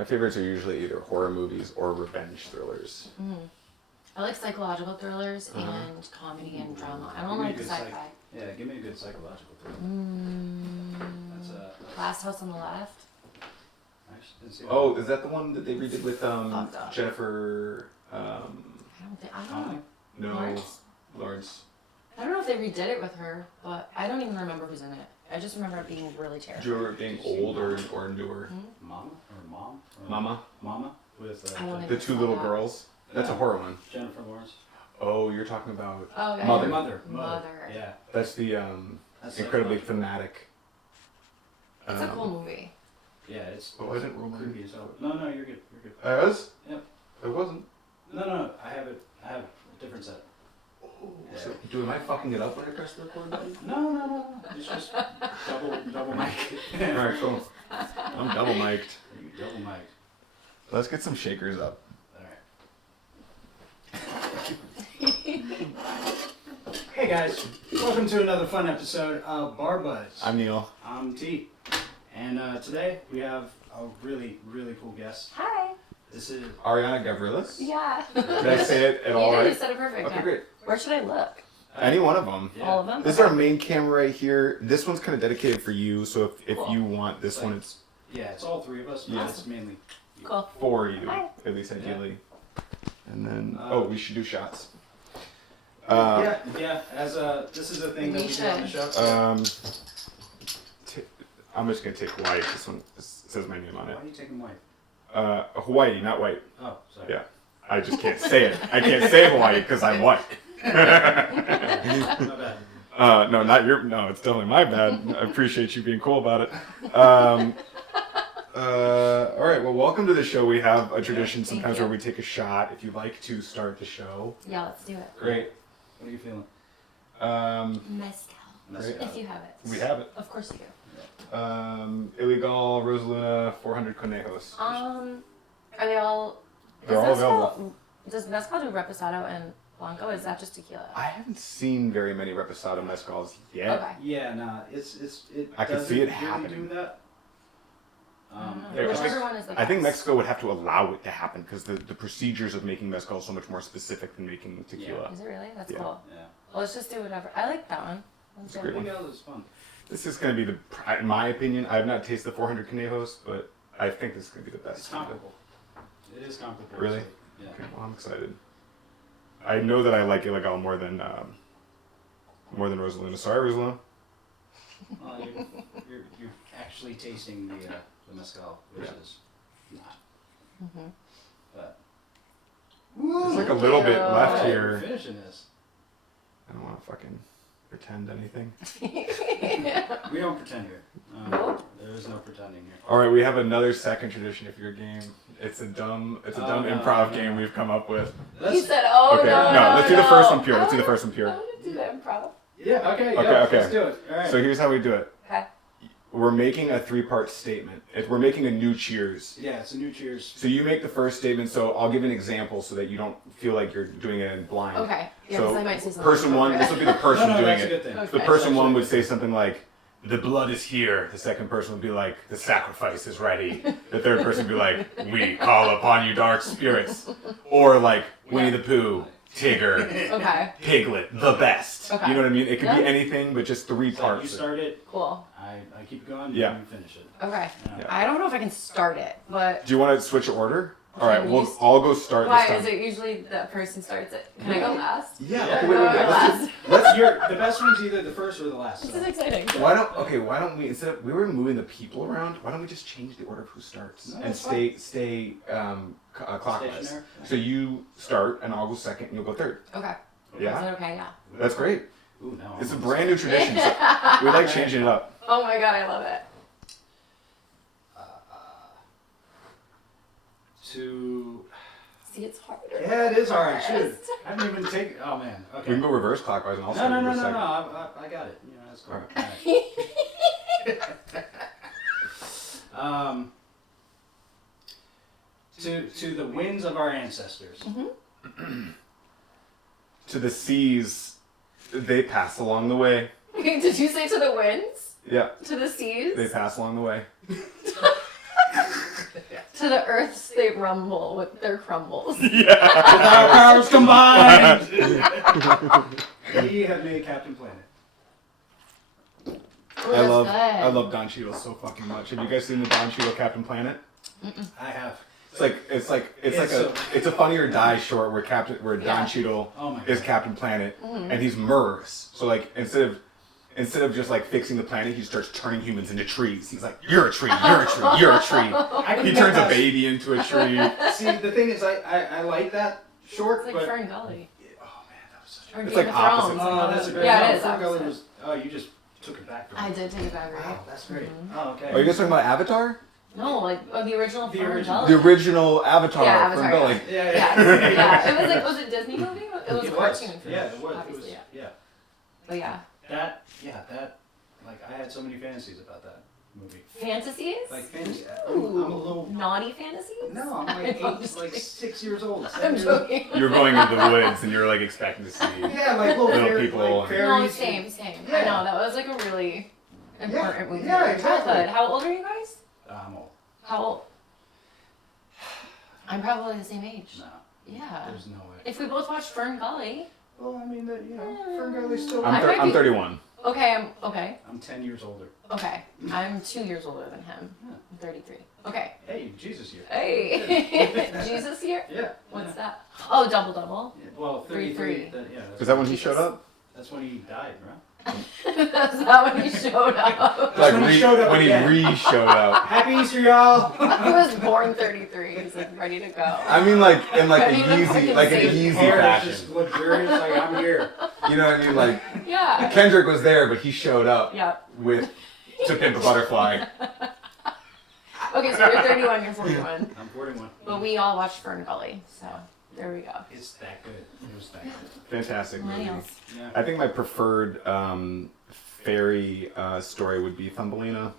My favorites are usually either horror movies or revenge thrillers. I like psychological thrillers and comedy and drama. I don't like sci-fi. Yeah, give me a good psychological thriller. That's Last House on the Left. I actually didn't see that. Oh, is that the one that they redid with Jennifer? I don't know. No, Lawrence. I don't know if they redid it with her, but I don't even remember who's in it. I just remember it being really terrible. Do you remember it being old or newer? Mama? With The two little girls? That's a horror one. Jennifer Lawrence. Oh, you're talking about Mother. Yeah. That's the incredibly thematic. It's a cool movie. Yeah, it's. Oh, I didn't roll creepy as hell. No, you're good. I was? Yep. It wasn't. No, I have a different set. Oh, yeah. So, am I fucking it up when I press the record button? No. It's just double mic. Alright, cool. I'm double mic'd. You double mic'd. Let's get some shakers up. Hey guys, welcome to another fun episode of Bar Buzz. I'm Neil. I'm T. And today we have a really, really cool guest. Hi. This is Ariana Gavrilis? Yeah. Did I say it at all right? You said it perfect. Okay, great. Where should I look? Any one of them. Yeah. All of them? This is our main camera right here. This one's kind of dedicated for you, so if Cool. you want this one, it's it's all three of us, but it's mainly you. Cool. for you, Hi. at least ideally. And then, we should do shots. As this is a thing that we do on the show. I'm just gonna take Hawaii. This one says my name on Why it. are you taking white? Hawaii, not white. Oh, sorry. Yeah, I just can't say it. I can't say Hawaii because I'm white. My bad. No, not your. No, it's definitely my bad. I appreciate you being cool about it. All right. Well, welcome to the show. We have a tradition sometimes you. where we take a shot. If you'd like to start the show. Yeah, let's do it. Great. What are you feeling? Mezcal. Great. If you have it. We have it. Of course you do. Illegal Rosaluna 400 Conejos. Are they all... They're all available. Does mezcal do reposado and blanco? Is that just tequila? I haven't seen very many Reposado mezcals yet. Okay. Yeah, nah, it I can see it happening. Really do that. Whichever one is the best. I think Mexico would have to allow it to happen because the procedures of making mezcal are so much more specific than making tequila. Is it really? That's Yeah. cool. Yeah. Well, let's just do whatever. I like that one. It's a great one. Miguel is fun. This is going to be in my opinion, I have not tasted the 400 Conejos, but I think this is going to be the best. It's comparable. It is comparable. Really? Yeah. Okay, well, I'm excited. I know that I like Illegal more than Rosaluna. Sorry, Rosaluna. Well, you're actually tasting the mezcal, which is not. But There's like a little bit left we're here. finishing this. I don't want to fucking pretend anything. We don't pretend here. Nope. There is no pretending here. All right, we have another second tradition. If you're game, it's a dumb improv game we've come up with. He said, "Oh Okay, no, let's do the first one pure. Let's do the first one I pure. want to do the improv. Yeah. Okay. Okay, Yeah, okay. Let's do it. All right. So here's how we do it. Okay. We're making a 3-part statement. We're making a new cheers. Yeah, it's a new cheers. So you make the first statement. So I'll give an example so that you don't feel like you're doing it in blind. Okay. Yeah, So because I might say something. person one, this will be the person No, doing that's it. a good thing. Okay. The person one would say something like, "The blood is here." The second person would be like, "The sacrifice is ready." The third person would be like, "We call upon you, dark spirits." Or like Winnie the Pooh, Tigger, Okay. Piglet, the best. Okay. You know what I mean? It could be Yeah. anything, but just 3 So parts. you start it. Cool. I keep going. Yeah. You finish it. Okay. Yeah. I don't know if I can start it, but Do you want to switch order? All right, Can we'll you all go start why this is time. it usually that person starts it? Can I go last? Yeah. Yeah. Okay, wait. Last. The best one's either the first or the last. This So. is exciting. Why don't we instead of we were moving the people around? Why don't we just change the order of who starts No, and that's stay clockwise? Stationary? So you start and I'll go second and you'll go third. Okay. Yeah. Is it okay? Yeah. That's great. Ooh, no. It's a brand new tradition. So we like changing it up. Oh my god, I love it. To. See, it's harder. Yeah, it is hard. Shoot. Yes. I haven't even taken. Oh man. We Okay. can go reverse clockwise and I'll No, start no, and no, go no, second. no. I got it. You know, that's cool. Alright. All right. To the winds of our ancestors. To the seas, they pass along the way. Did you say to the winds? Yeah, To the seas? they pass along the way. To To the earths they rumble with their crumbles. Yeah. Our powers combined. We have made Captain Planet. Ooh, that's good. I love Don Cheadle so fucking much. Have you guys seen the Don Cheadle Captain Planet? I have. It's a Funny or Die short where Don Cheadle Oh my is God. Captain Planet and he's murderous. So like instead of just like fixing the planet, he starts turning humans into trees. He's like, you're a tree, you're a tree, you're a tree. He turns a baby into a tree. See, the thing is, I like that short, It's like but Fern Gully. oh man, that was such a. Or It's Game like of Thrones. opposites. Oh, that's a great. Yeah, no, it is Fern Gully opposite. was. Oh, you just took it back from me. I did take it back, right? Wow, that's great. Oh, okay. Are you guys talking about Avatar? No, like the original The Fern original. Gully. The original Avatar. Yeah, Fern Avatar, Gully. Yeah, Yeah, it was like, was it a Disney movie? It was a cartoon. Yeah, it was. Obviously, Yeah. But yeah. That. Like, I had so many fantasies about that movie. Fantasies? Like fantasy. Ooh, I'm a little. naughty fantasies? No, I'm like 6 years old. I'm joking. You're going into the woods and you're like expecting to see. Yeah, like little people. like No, fairies. same. Yeah. I know, that was like a really important movie. Yeah, in exactly. childhood. How old are you guys? I'm old. How old? I'm probably the same age. No, Yeah. there's no way. If we both watched Fern Gully. Well, I mean, Fern Gully's still. I might I'm be- 31. Okay, I'm 10 years older. okay. I'm 2 years older than him. I'm 33. Okay. Hey, Jesus year. Hey. Jesus here? Yeah. What's that? Oh, double double. Yeah, well, 33. Then, yeah. Is that when he showed up? That's when he died, right? That's not when he showed up. Like when he showed up when again. he re-showed up. Happy Easter, y'all. He was born 33. He's like ready to go. I mean, like in like Ready a to Yeezy, fucking like an save Yeezy Hair is fashion. just luxurious, like I'm here. You know what I mean? Like Yeah. Kendrick was there, but he showed up Yeah. with To Pimp a Butterfly. Okay, so you're 31, you're 41. I'm 41. But we all watched Fern Gully, so there we go. It's that good. It was that good. Fantastic movie. Millennials. Yeah. I think my preferred fairy story would be Thumbelina.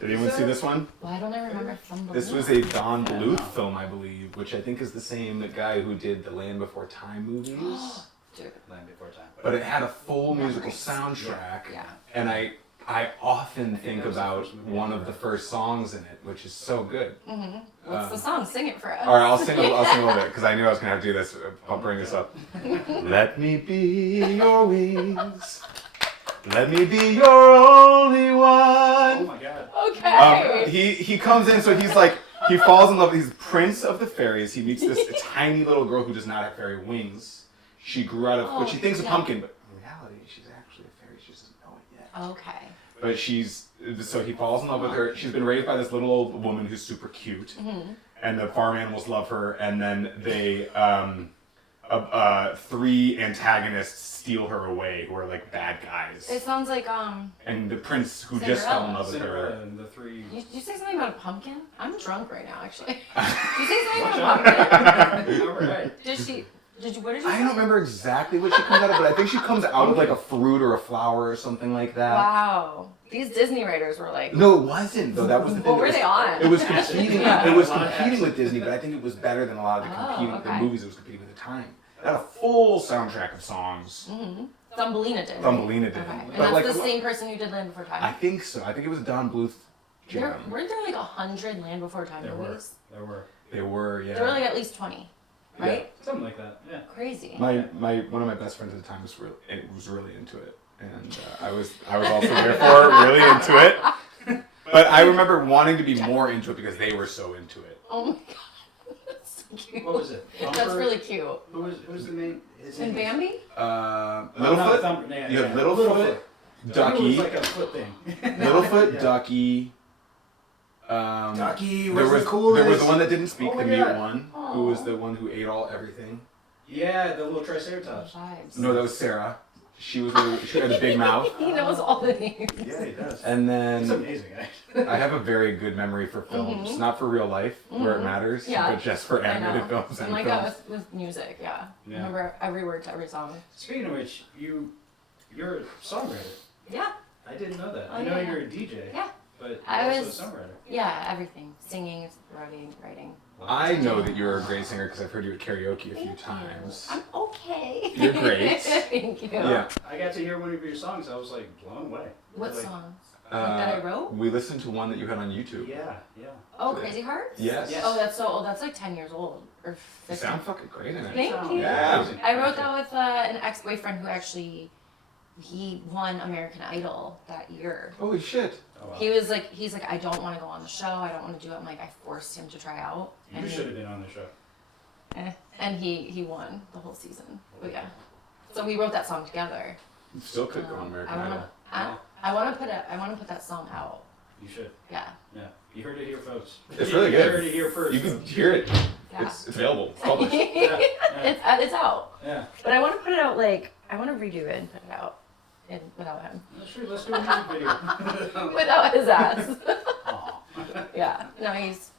Did anyone see this one? Why don't I remember Thumbelina? This was a Don Bluth film, I believe, which I think is the same guy who did the Land Before Time movies. Dude. Land Before Time. But it had a full musical Memories. soundtrack, Yeah. and I often think that was the about first movie one I of the ever first songs in it, which is so good. Mm-hmm. What's the song? Sing it for us. All right, I'll sing a little bit because I knew I was gonna have to do this. I'll bring this up. Let me be your wings. Let me be your only Oh one. my god. Okay. He comes in, so he's like he falls in love. He's Prince of the Fairies. He meets this tiny little girl who does not have fairy wings. She grew out of what she thinks a yeah. pumpkin, but in reality, she's actually a fairy. She doesn't know it yet. Okay. But so he falls in love with her. She's been raised by this little old woman who's super cute, and the farm animals love her. And then they, 3 antagonists steal her away, who are like bad guys. It sounds like And the prince who just fell in love with Cinderella her. and the 3. Did you say something about a pumpkin? I'm drunk right now, actually. Did you say something about a pumpkin? Alright. What did you I say? don't remember exactly what she comes out of, but I think she comes out of like a fruit or a flower or something like that. Wow. These Disney writers were like, No, it wasn't though. That was the thing. what were they on? It was competing. Yeah. It was competing with Disney, but I think it was better than a lot of the Oh, okay. movies it was competing with at the time. It had a full soundtrack of songs. Mm-hmm. Thumbelina did. Thumbelina did. Okay. And But that's like, the same person who did Land Before Time. I think so. I think it was Don Bluth. Weren't there like 100 Land Before Time There were. movies? There were. They were, yeah. There were like at least 20, right? Something like that. Yeah. Crazy. My one of my best friends at the time was really into it, and I was also there for it, really into it. But I remember wanting to be more into it because they were so into it. Oh my god. That's so cute. What was it? That's Bumper? really cute. Who was the main? His And name Bambi? Littlefoot. You had Littlefoot, It Ducky, was like a foot thing. Littlefoot, Yeah. Ducky. Ducky There was was the coolest. There was the one that didn't speak, Oh the my mute God. one, who was the one who ate everything. Yeah, the little Triceratops. Vibes. No, that was Sarah. She had a big mouth. He knows all the names. Yeah, he does. And It's then amazing, actually. I have a very good memory for films, not for real life where it matters, Yeah. but just for I animated know. films And and like films. that with music, yeah. Yeah. Remember every word to every song. Speaking of which, you're a songwriter. Yeah. I didn't know that. Oh, I know yeah. you're a DJ. Yeah. But you're I also was- a songwriter. Yeah, everything. Singing, writing. I know that you're a great singer because I've heard you at karaoke a few times. I'm okay. You're great. Thank you. Yeah. I got to hear one of your songs. I was like blown away. What Like, songs? that I wrote? We listened to one that you had on YouTube. Yeah, yeah. Oh, Crazy Hearts? Yes. Yes. Oh, that's like 10 years old. Or You 15. sound fucking great in it. Thank you. Yeah. I wrote that with an ex-boyfriend who actually, he won American Idol that year. Holy shit. Oh, wow. He's like, I don't want to go on the show. I don't want to do it. I'm like, I forced him to try out. You should have been on the show. And he won the whole season. But yeah. So we wrote that song together. You still could go on American Idol. I want to put that song out. You should. Yeah. Yeah. You heard it here, folks. It's really You good. heard it here first. You can hear it. Yeah. It's available. It's published. Yeah. It's out. Yeah. But I want to put it out I want to redo it and put it out without him. Well, sure, let's do a music video. Without his ass. Aw. Yeah. No, he's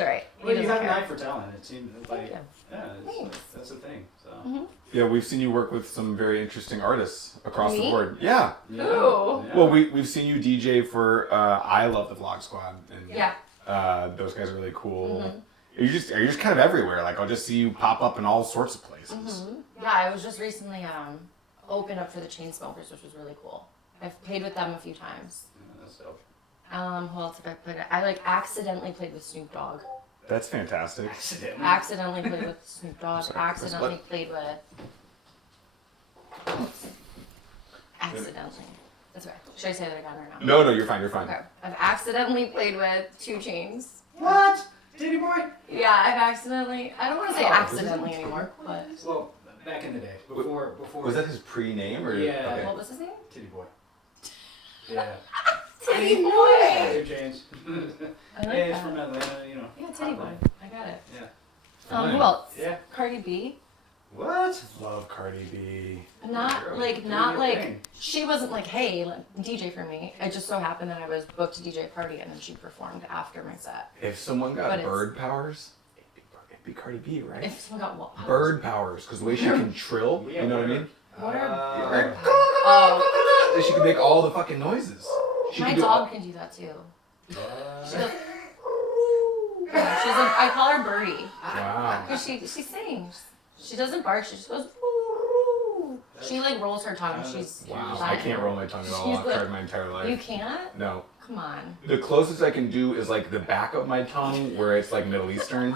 alright. Well, you have an eye for talent. It seems like, Thank you. yeah, Thanks. that's the thing. So. Mm-hmm. Yeah, we've seen you work with some very interesting artists across the Me? board. Yeah. Yeah. Ooh. Yeah. Well, we've seen you DJ for I Love the Vlog Squad, and Yeah. those guys are really cool. Mhm. Are you just kind of everywhere? Like I'll just see you pop up in all sorts of places. Mm-hmm. Yeah, I was just recently opened up for the Chainsmokers, which was really cool. I've played with them a few times. Yeah, that's dope. Who else have I played? I accidentally played with Snoop Dogg. That's fantastic. Accidentally. Accidentally played with Snoop Dogg. Sorry, Accidentally what? played with. Accidentally. That's right. Should I say that again or no? No, you're fine. You're fine. Okay. I've accidentally played with 2 Chainz. What? Titty boy? Yeah, I've accidentally. I don't want to say Oh, accidentally anymore, but. Well, back in the day, before. Was that his pre-name or? Yeah. Okay. What was his name? Titty boy? Yeah. Titty Boy! 2 Chainz. I like Hey, it's that. from Atlanta, you know. Yeah, Titty Boy. I got it. Yeah. Who else? Yeah. Cardi B. What? Love Cardi B. Not Girl, like, doing not your like, thing. she wasn't like, hey, DJ for me. It just so happened that I was booked to DJ a party and then she performed after my set. If someone got But it's- bird powers, it'd be Cardi B, right? If someone got what? Bird powers, because the way she can trill, Yeah, you know what I bird. mean? What are Uh, Oh, She can make all the fucking noises. She my can do dog can do that too. She goes, yeah, she's like, I call her Birdie. Wow. Because she sings. She doesn't bark, she just goes, woo. She like rolls her tongue. She's Wow. I fine. can't roll my tongue at all. She's I've like- tried my entire life. You can't? No. Come on. The closest I can do is like the back of my tongue where it's like Middle Eastern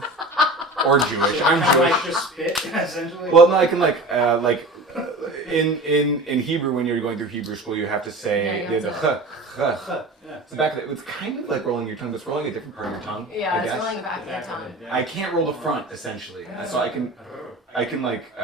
or Jewish. I'm Kinda Jewish. like just spit, essentially. Well, no, I can in Hebrew when you're going through Hebrew school, you have to say Yeah, you the have Yeah. It's the back of it. It's kind of like rolling your tongue, but it's rolling a different part of your tongue. Yeah, I it's guess. rolling the back of your Back of tongue. it, yeah. I can't roll the front essentially, so I can like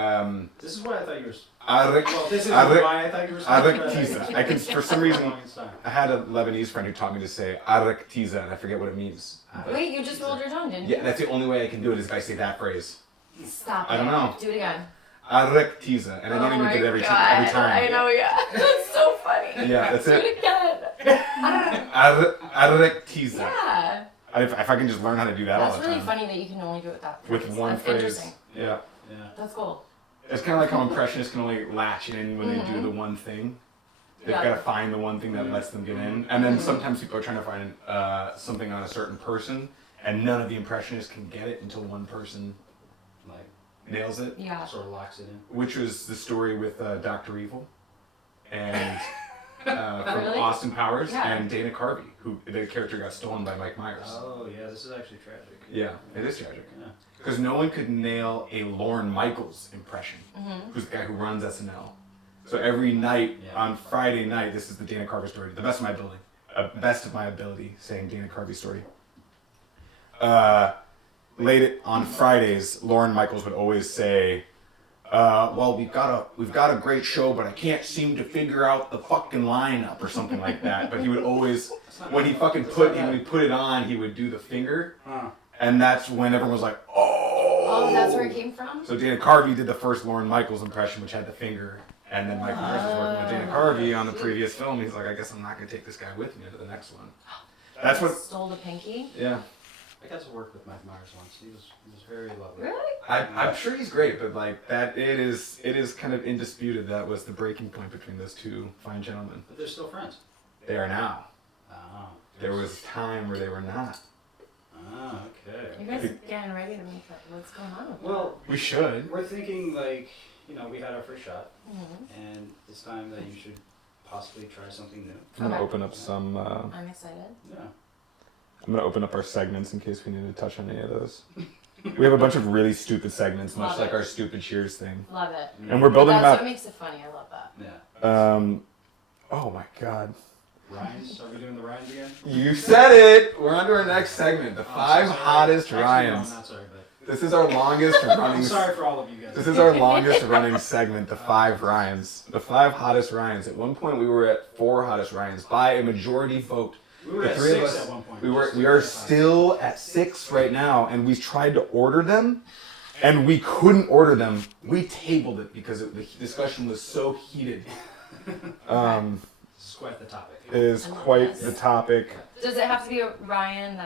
This is why I thought you were. arek Well, this is arek why I thought you were. arektiza. I can for some reason. Long time. I had a Lebanese friend who taught me to say arektiza, and I forget what it means. Wait, you just rolled your tongue, didn't you? Yeah, that's the only way I can do it is if I say that phrase. Stop it. I don't know. Do it again. Arektiza, and I don't Oh even my get it every God. time. I know, yeah. That's so funny. Yeah, that's Do it. it again. Arektiza. Yeah. If I can just learn how to do that That's all the really time. funny that you can only do it with that With phrase. one That's phrase. interesting. Yeah. Yeah. That's cool. It's kind of like how impressionists can only latch in when they do the one thing. They've Yeah. got to find the one thing that lets them get in. And then sometimes people are trying to find something on a certain person, and none of the impressionists can get it until one person Like, nails it. Yeah. sort of locks it in. Which was the story with Dr. Evil and from Really? Austin Powers Yeah. and Dana Carvey, who the character got stolen by Mike Myers. Oh yeah, this is actually tragic. Yeah, it is tragic. Yeah. Because no one could nail a Lorne Michaels impression, Mm-hmm. who's the guy who runs SNL. So every night Yeah. on Friday night, this is the Dana Carvey story, the best of my ability, saying Dana Carvey story. Late on Fridays, Lorne Michaels would always say, "Well, we've got a great show, but I can't seem to figure out the fucking lineup," or something like that. But he would always, when he fucking put it on, he would do the finger, Huh. and that's when everyone was like, "Oh." Oh, that's where it came from? So Dana Carvey did the first Lorne Michaels impression, which had the finger, and then Mike Myers was working with Dana Carvey on the previous film. He's like, I guess I'm not gonna take this guy with me to the next one. That's what. Stole the pinky? Yeah, I got to work with Mike Myers once. He was very lovely. Really? I'm sure he's great, but like that, it is kind of indisputed that was the breaking point between those two fine gentlemen. But they're still friends. They are now. Oh. There was a time where they were not. Ah, okay. You guys are getting ready to make that. What's going on with Well, We should. we're thinking like, we had our first shot, Mhm. and it's time that you should possibly try something new. I'm gonna Okay. open up some. I'm excited. Yeah. I'm gonna open up our segments in case we need to touch on any of those. We have a bunch of really stupid segments, much Love like it. our stupid cheers thing, Love it. and we're building That's them what out. makes it funny. I love that. Yeah. Oh my God. Ryans? Are we doing the Ryans again? You said it. We're on to our next segment, the Oh, five so sorry. hottest Actually, Ryans. No, I'm not sorry, but This is our longest I'm running. sorry for all of you guys. This is our longest running segment, the five Ryans. The five hottest Ryans. At one point, we were at 4 hottest Ryans by a majority vote. We were The at three of 6 us- at one point. We are still at 6 right now, and we tried to order them, and we couldn't order them. We tabled it because the discussion was so heated. It's quite the topic. It is quite the topic. Does it have to be a Ryan?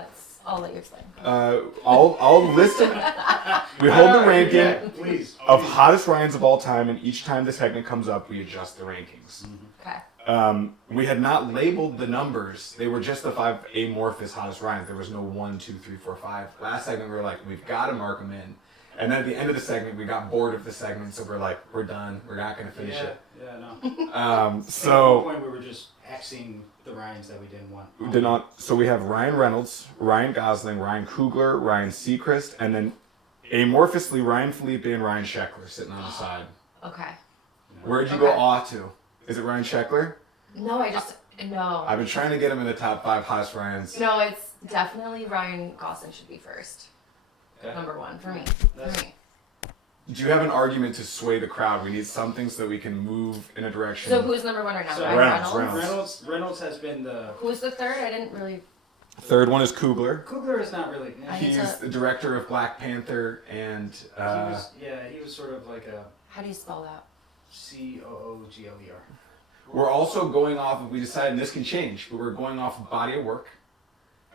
I'll let you explain. I'll list them. We hold the ranking Yeah, please. of hottest Ryans of all time, and each time the segment comes up, we adjust the rankings. Okay. We had not labeled the numbers. They were just the 5 amorphous hottest Ryans. There was no 1, 2, 3, 4, 5. Last segment, we were like, we've got to mark them in. And then at the end of the segment, we got bored of the segment, so we're like, we're done. We're not going to finish it. Yeah, no. Um, At one so point, we were just Xing the Ryans that we didn't want. we did not. So we have Ryan Reynolds, Ryan Gosling, Ryan Coogler, Ryan Seacrest, and then amorphously Ryan Felipe and Ryan Sheckler sitting on the side. Okay. Where'd you go Okay. awe to? Is it Ryan Sheckler? No, no. I've been trying to get him in the top 5 hottest Ryans. No, it's definitely Ryan Gosling should be first. Okay. Number 1 for me. That's- For me. Do you have an argument to sway the crowd? We need something so that we can move in a direction. So who's number 1 right now? So Ryan Reynolds. Reynolds has been the. Who's the third? I didn't really. Third one is Coogler. Coogler is not really. I He need He's the director of Black Panther and he was sort of like a How do you spell that? COOGLER. we're also going off of, we decided, and this can change, but we're going off of body of work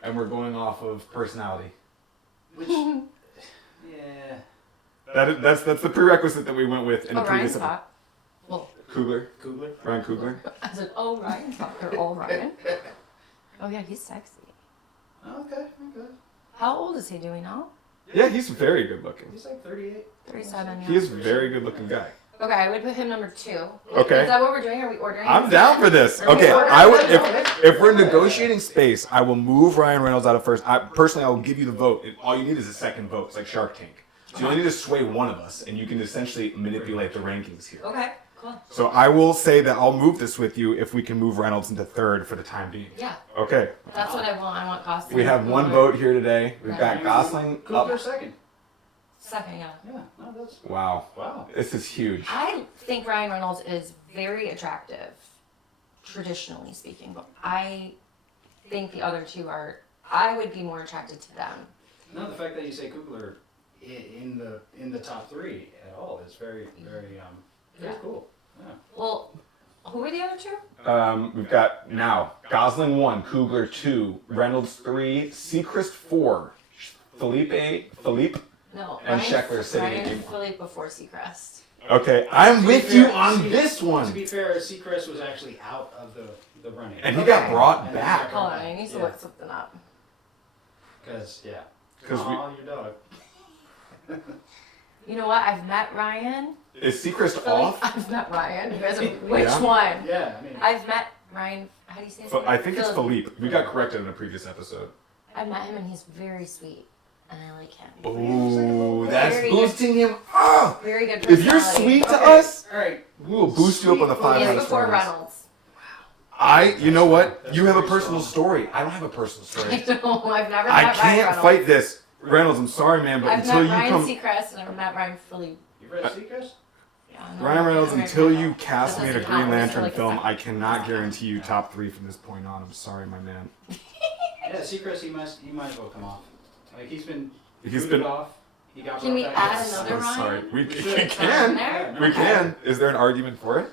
and we're going off of personality. Which, yeah. That's the prerequisite that we went with in the Oh, previous Ryan's hot. Well, Coogler. Coogler. Ryan Coogler. I said, oh, Ryan's hot. They're all Ryan. Oh, yeah, he's sexy. Okay. How old is he? Do we know? Yeah, he's very good looking. He's like 38. 37. He is a very good looking guy. Okay, I would put him number 2. Okay. Is that what we're doing? Are we ordering? I'm down for this. Okay, I would if we're negotiating space, I will move Ryan Reynolds out of first. I will give you the vote. All you need is a second vote. It's like Shark Tank. So you only need to sway one of us, and you can essentially manipulate the rankings here. Okay, cool. So I will say that I'll move this with you if we can move Reynolds into third for the time being. Yeah, Okay. that's what I want. I want Gosling. We have one vote here today. We've got Gosling Coogler up. second. Second, yeah. Yeah. No, that's. Wow. Wow. This is huge. I think Ryan Reynolds is very attractive, traditionally speaking, but I think the other two are. I would be more attracted to them. No, the fact that you say Coogler in the top 3 at all is very Yeah. cool. Yeah. Well, who are the other two? We've got now Gosling 1, Coogler 2, Reynolds 3, Seacrest 4, Philippe. No. And Ryan, Sheckler sitting Ryan in- Philippe before Seacrest. Okay, I'm with you on To this be one. fair, Seacrest was actually out of the running. And he got Okay. brought And back. Hold on, I need to Yeah. look something up. Because, yeah. 'Cause we- Aw, your dog. You know what? I've met Ryan. Is Seacrest Philippe. off? I've met Ryan. You guys are, which Yeah. one? Yeah, I mean. I've met Ryan. How do you say his name? I think it's Philippe. Philippe. We got corrected in a previous episode. I met him and he's very sweet, and I like him. Ooh, that's Very boosting him up. Very good. If you're personality. sweet to Okay. us, Alright. we will boost you up on the 5 He is hottest before Ryans. Reynolds. You know what? That's You have a very personal strong. story. I don't have a personal I story. know. I've never met I Ryan can't Reynolds. fight this. Reynolds, I'm sorry, man, but I've until met you Ryan come, Seacrest and I've met Ryan Philippe. You read Seacrest? Yeah, no, Ryan Reynolds, okay, until no. you cast That me in a doesn't Green count. It's Lantern like a film, second. I cannot guarantee you top 3 from this point on. I'm sorry, my man. Yeah, Seacrest, he might as well come off. Like, he's been Been. off. He got Can we brought back. add another I'm sorry. Ryan? We should. can. There? We can. Is there an argument for it?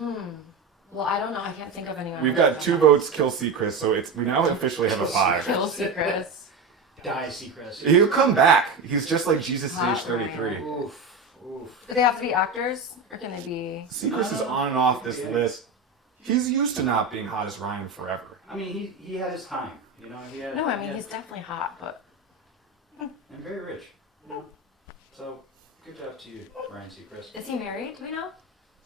Well, I don't know. I can't think of anyone. We've else got 2 right now. votes. Kill Seacrest, so we now officially have a 5. Kill Seacrest. Die Seacrest. He'll come back. He's just like Jesus Hot age 33. Ryan. Oof. Do they have to be actors, or can they be? Seacrest is on and off this list. He's used to not being hot as Ryan forever. I mean, he had his time. You know, he had. No, I he mean had- he's definitely hot, but and very rich. You know? So, good job to you, Ryan Seacrest. is he married? Do we know?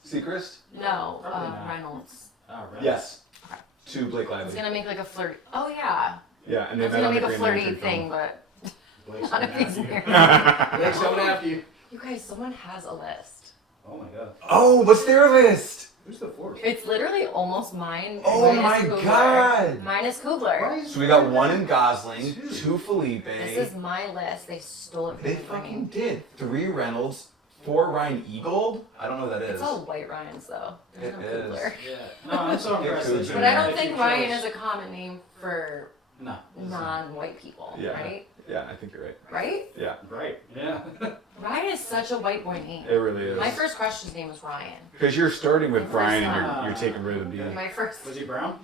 Seacrest? No, Probably not. Reynolds. Oh, right. Yes. Okay. To Blake I was Lively. gonna make like a flirty. Oh yeah. Yeah, and I they was met gonna on the make a Green flirty Lantern thing, film. but Blake's not coming if he's after you. married. Blake's coming after you. You guys, someone has a list. Oh my god. Oh, what's their list? Who's the fourth? It's literally almost mine. Oh minus my Kugler. God. Mine is Kugler. So we got one in Gosling, two Felipe. This is my list. They stole it from They me. fucking did. 3 Reynolds, 4 Ryan Eagle. I don't know who that It's is. all white Ryans though. There's It no is. Kugler. Yeah. No, I'm so impressed. Kuzma. that But I you- don't that think you Ryan chose- is a common name for No. non-white people, Yeah. right? Yeah, I think you're right. Right? Yeah, Right. Yeah. Ryan is such a white boy name. it really is. My first question's name was Ryan. Because you're starting with My first Brian son. and you're taking rid of the B. My first. Was he brown?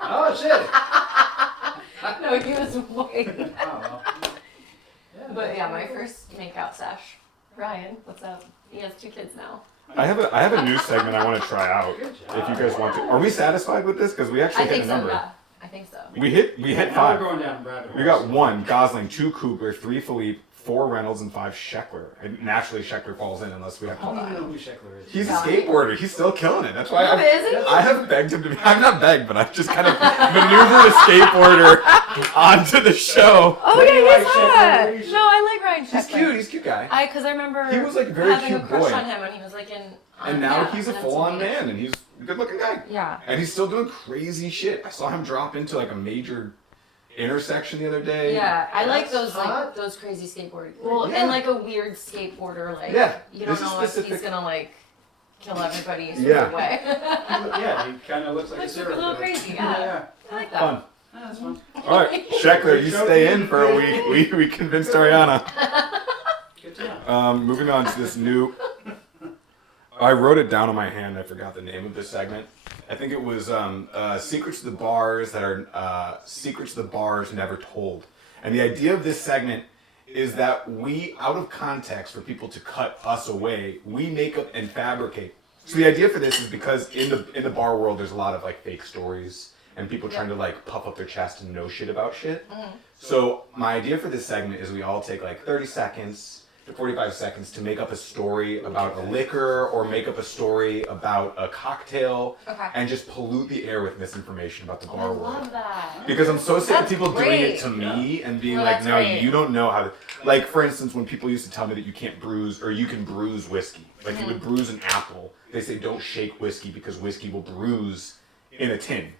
Oh shit. No, he was white. Oh, well. Yeah. But yeah, my first makeout sesh. Ryan, what's up? He has 2 kids now. I have a new segment I want to try out. Good If job. you guys want to, are we satisfied with this? Because we actually I hit think a so. number. Yeah, I think so. We hit Now 5. we're going down rabbit We holes. got 1 Gosling, 2 Kugler, 3 Philippe, 4 Reynolds, and 5 Scheckler. And naturally, Scheckler falls in unless we have. I don't even know who Scheckler is. He's a Yeah. skateboarder. He's still killing it. That's why No, is he? I have begged him to be. I'm not begged, but I've just kind of maneuvered a skateboarder onto the show. Oh What do yeah, you he's like, Scheckler? hot. What do you- No, I like Ryan Scheckler. He's cute. He's a cute guy. Because I remember He was, like, a very having cute a crush boy. on him when he was like in. And now yeah, he's a on full-on MTV. man, and he's a good-looking guy. Yeah. And he's still doing crazy shit. I saw him drop into like a major intersection the other day. Yeah, I like That's those like hot. those crazy skateboarders. Well, Yeah. and like a weird skateboarder, like Yeah, you don't this is know if he's specific. gonna like kill everybody straight Yeah. away. Yeah, he kind of looks like Looks a a serial little killer. crazy, yeah. I like that. Fun. Yeah, that's fun. All right, Scheckler, you stay in for a week. We convinced Ariana. Good to know. Moving on to this new. I wrote it down on my hand. I forgot the name of this segment. I think it was Secrets to the Bars that are Secrets to the Bars Never Told. And the idea of this segment is that we, out of context, for people to cut us away, we make up and fabricate. So the idea for this is because in the bar world, there's a lot of like fake stories and people trying to like puff up their chest and know shit about shit. So my idea for this segment is we all take like 30 seconds to 45 seconds to make up a story about a liquor or make up a story about a cocktail Okay. and just pollute the air with misinformation about the I bar world. love that. Because I'm so sick of That's people doing it great. to me and being No, like, that's no, great. you don't know how to. Like, for instance, when people used to tell me that you can't bruise or you can bruise whiskey, like you would bruise an apple, they say don't shake whiskey because whiskey will bruise in a tin.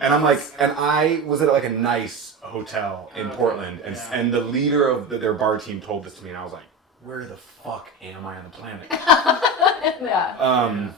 And I'm like, and I was at like a nice hotel in Portland, and the leader of their bar team told this to me, and I was like, where the fuck am I on the planet? Yeah,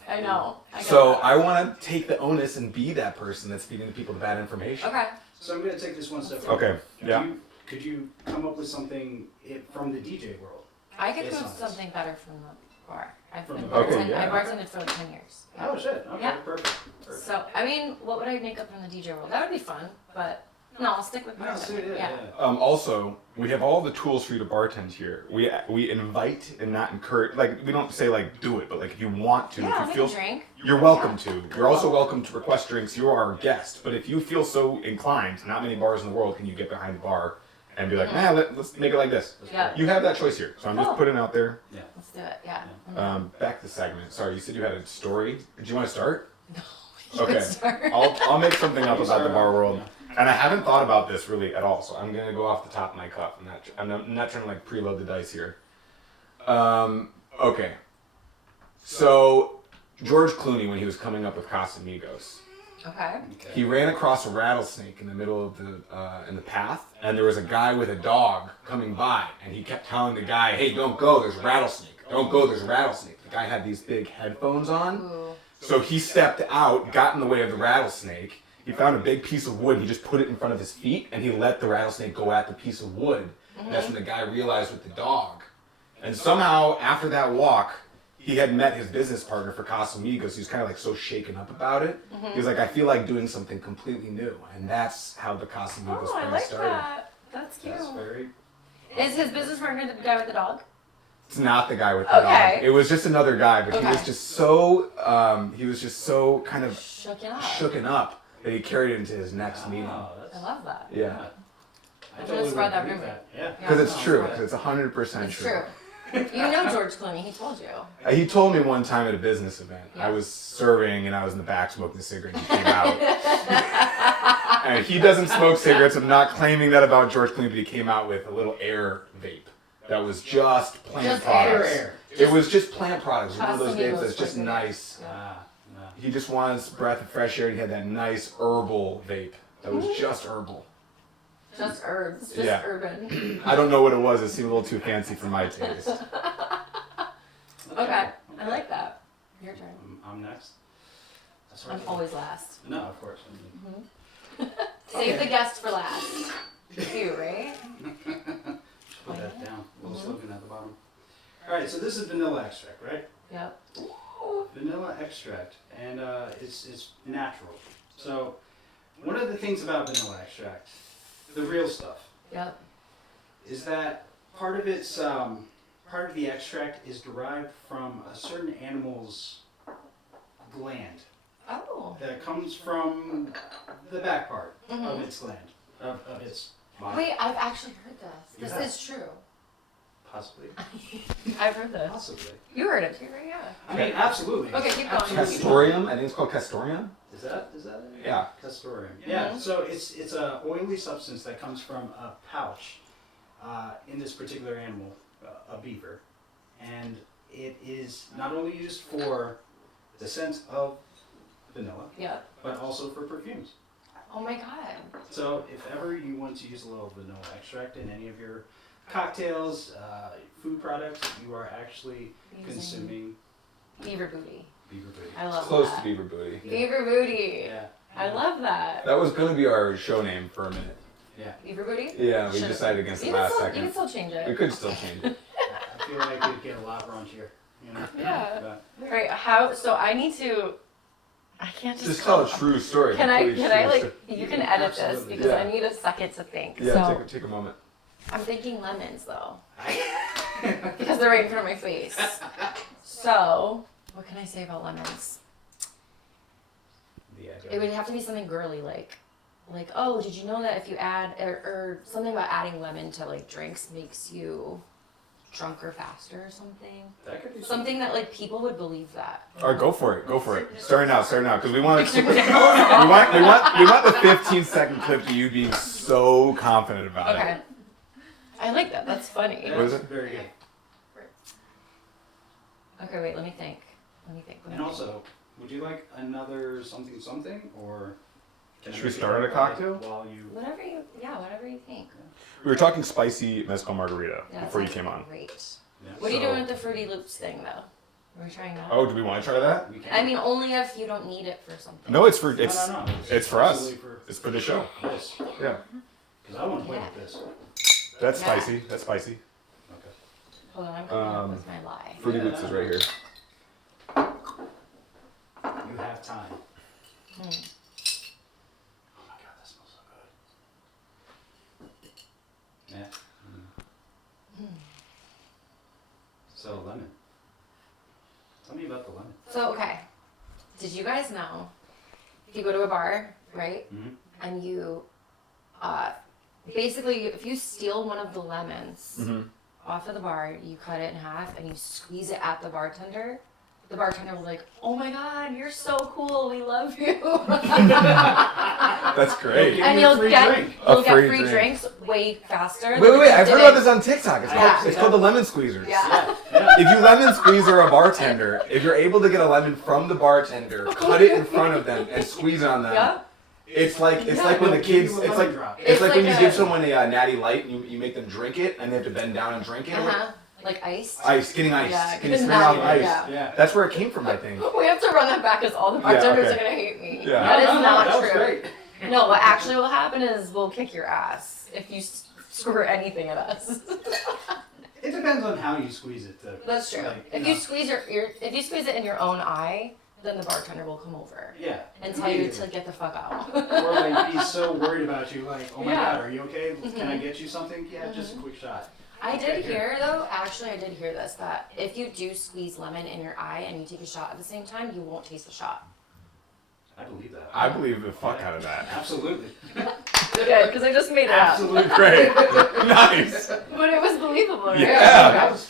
I know. I get So that. I want to take the onus and be that person that's feeding the people the bad information. Okay. So I'm gonna take this one step further. Okay. Yeah. Could you come up with something from the DJ world? I could Based do on this. something better from the bar. I've From been the bar. Okay, bartending. yeah. I bartended for like 10 years. Oh shit. Okay. Yeah. Perfect. So, I mean, what would I make up from the DJ world? That would be fun, but no, I'll stick with No, bartending. yeah. Also, we have all the tools for you to bartend here. We invite and not encourage. Like, we don't say like do it, but like if you want to, Yeah, if we you can feel, drink. you're welcome to. You're also welcome to request drinks. You are our guest. But if you feel so inclined, not many bars in the world can you get behind the bar and be like, nah, let's make it like this. Yeah. You have that choice here. So I'm just Cool. putting it out there. Let's do it. Yeah. Back to the segment. Sorry, you said you had a story. Did you want to start? You Okay. can start. I'll make something up You about the start bar off. world, and I haven't thought about this really at all. So I'm gonna go off the top of my cuff. I'm not trying to like preload the dice here. Okay. So George Clooney, when he was coming up with Casamigos, Okay. he ran across a rattlesnake in the middle of the path, and there was a guy with a dog coming by, and he kept telling the guy, "Hey, don't go. There's a rattlesnake. Don't go. There's a rattlesnake." The guy had these big headphones on. Ooh. So he stepped out, got in the way of the rattlesnake. He found a big piece of wood. He just put it in front of his feet, and he let the rattlesnake go at the piece of wood. And that's when the guy realized with the dog. And somehow, after that walk, he had met his business partner for Casamigos. He was kind of like so shaken up about it. He was like, I feel like doing something completely new. And that's how the Casamigos Oh, I brand like started. that. That's cute. That's very. Is his business partner the guy with the dog? It's not the guy with the Okay. dog. It was just another guy, but he was Okay. just so kind of Shooken up. up that he carried it into his next meeting. Oh, I that's, love that. Yeah. I I'm gonna spread that would rumor. Yeah. Because it's Yeah. true. Because it's 100% It's true. true. You know George Clooney, he told you. He told me one time at a business event. Yeah. I was serving and I was in the back smoking a cigarette and he came out. And he doesn't smoke cigarettes. I'm not claiming that about George Clooney, but he came out with a little air vape that was just plant Just products. air. It was just plant products. One of those Casamigos vapes that's just flavor. nice. No. He just wants breath of fresh air. He had that nice herbal vape that was just herbal. Just herbs, just Yeah. urban. I don't know what it was. It seemed a little too fancy for my taste. Okay, I like that. Your turn. I'm next. That's I'm always last. No, of course. Save the guest for last. You, right? Put that down. Little slogan at the bottom. All right, so this is vanilla extract, right? Yep. Vanilla extract, and it's natural. So one of the things about vanilla extract, the real stuff, Yep. is that part of the extract is derived from a certain animal's gland Oh. that comes from the back part of Mhm. its gland, of its body. Wait, I've actually heard this. You This have? is true. Possibly. I've heard this. Possibly. You heard it too, right? Yeah. I mean, absolutely. Okay, keep going. Castoreum? I think it's called castoreum. Is that it? Yeah. Castoreum. Yeah. So it's a oily substance that comes from a pouch in this particular animal, a beaver, and it is not only used for the scent of vanilla, Yep. but also for perfumes. Oh my god. So if ever you want to use a little vanilla extract in any of your cocktails, food products, you are actually Using consuming Beaver booty. beaver booty. I love Close that. to beaver booty. Beaver booty. Yeah. I love that. That was going to be our show name for a minute. Yeah. Beaver booty? Yeah, we Should've- decided against it You can last still- You second. can still change We it. could still change it. I feel like it'd get a lot raunchier. You know? Yeah. But Right, how, so I need to, I can't Just tell a true story. Can I, complete can I true like, story. you can edit this Absolutely. because I Yeah. need a second to think. Yeah, So, take a moment. I'm thinking lemons though, because they're right in front of my face. So, what can I say about lemons? It would have to be something girly like, oh, did you know that if you add, or something about adding lemon to like drinks makes you drunker faster or something? That could be Something that like people would believe that. All right, go for it. Go for it. Starting now, because we want we want the 15-second clip to you being so confident about Okay. it. I like that. That's funny. That's What is it? very good. Okay, wait. Let me think. And also, would you like another something, or can I Should we make it start a cocktail? while you? whatever you think. We were talking spicy mezcal margarita Yeah, before you sounds came on. Great. Yeah. What are you So- doing with the Fruity Loops thing though? Are we trying that? Oh, do we want to try that? We can. I mean, only if you don't need it for something. No, it's for No. it's for us. Absolutely for It's for the show. this, Yeah, because I want to play Yeah. with this. that's Yeah. spicy. That's spicy. Okay. Hold on, I'm coming up Um, with my lie. Fruity Loops is right here. You have time. Hmm. Oh my god, that smells so good. Yeah. So lemon. Tell me about the lemon. So okay, did you guys know if you go to a bar, right, Mhm. and you, basically if you steal one of the lemons Mm-hmm. off of the bar, you cut it in half and you squeeze it at the bartender will be like, oh my god, you're so cool, we love you. That's great. Give And me a you'll free get drink. you'll A get free free drink. drinks way faster. Wait, than if you I've heard did about it- this on TikTok. Yeah. It's called the lemon squeezers. Yeah. If you lemon squeezer a bartender, if you're able to get a lemon from the bartender, cut it in front of them, and squeeze on them, Yeah. it's like Yeah. when the They'll give kids. you a It's lemon like drop. it's like when like you a- give someone a Natty Light and you make them drink it and they have to bend down and drink it. Like iced. Ice, getting ice, Yeah, getting getting straight off natty, ice. yeah. Yeah. That's where it came from, I think. We have to run that back because all the bartenders okay. are gonna hate me. Yeah. That is No, not that was true. great. No, what actually will happen is we'll kick your ass if you squirt anything at us. It depends on how you squeeze it, though. That's true. Like, If know, you squeeze if you squeeze it in your own eye, then the bartender will come over yeah, and tell you to get the fuck out. or like he's so worried about you, like, oh my Yeah. god, are you okay? Can I get you something? Yeah, just a quick shot. I Okay, did good. hear though, actually I did hear this, that if you do squeeze lemon in your eye and you take a shot at the same time, you won't taste the shot. I believe that. I believe the fuck out of that. Absolutely. Okay, because I just made it up. Absolutely. Great. Nice. But it was believable, right? Yeah. That was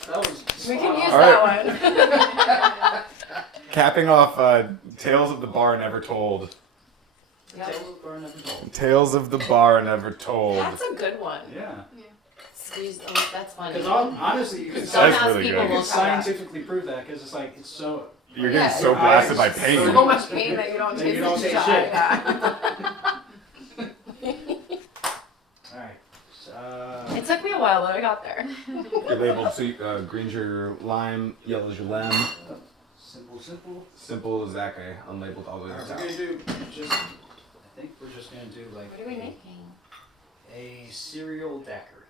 capping off Tales of the Bar Never Told. Yep. Tales of the Bar Never Told. Tales of the Bar Never Told. That's a good one. Yeah. Excuse, oh, that's funny. Because honestly, you can Don't That's ask really people good. you will can try that. scientifically prove that because it's like it's so. You're Yeah, getting so your blasted by eyes- pain. So much pain that you don't That taste you don't the taste shot. shit. Yeah. All right. It took me a while, but I got there. You're labeled, so green's your lime, yellow's your lemon. Simple. Simple as that guy, unlabeled all the way All to right, the we're top. gonna do just. I think we're just gonna do like What are we making? a cereal daiquiri.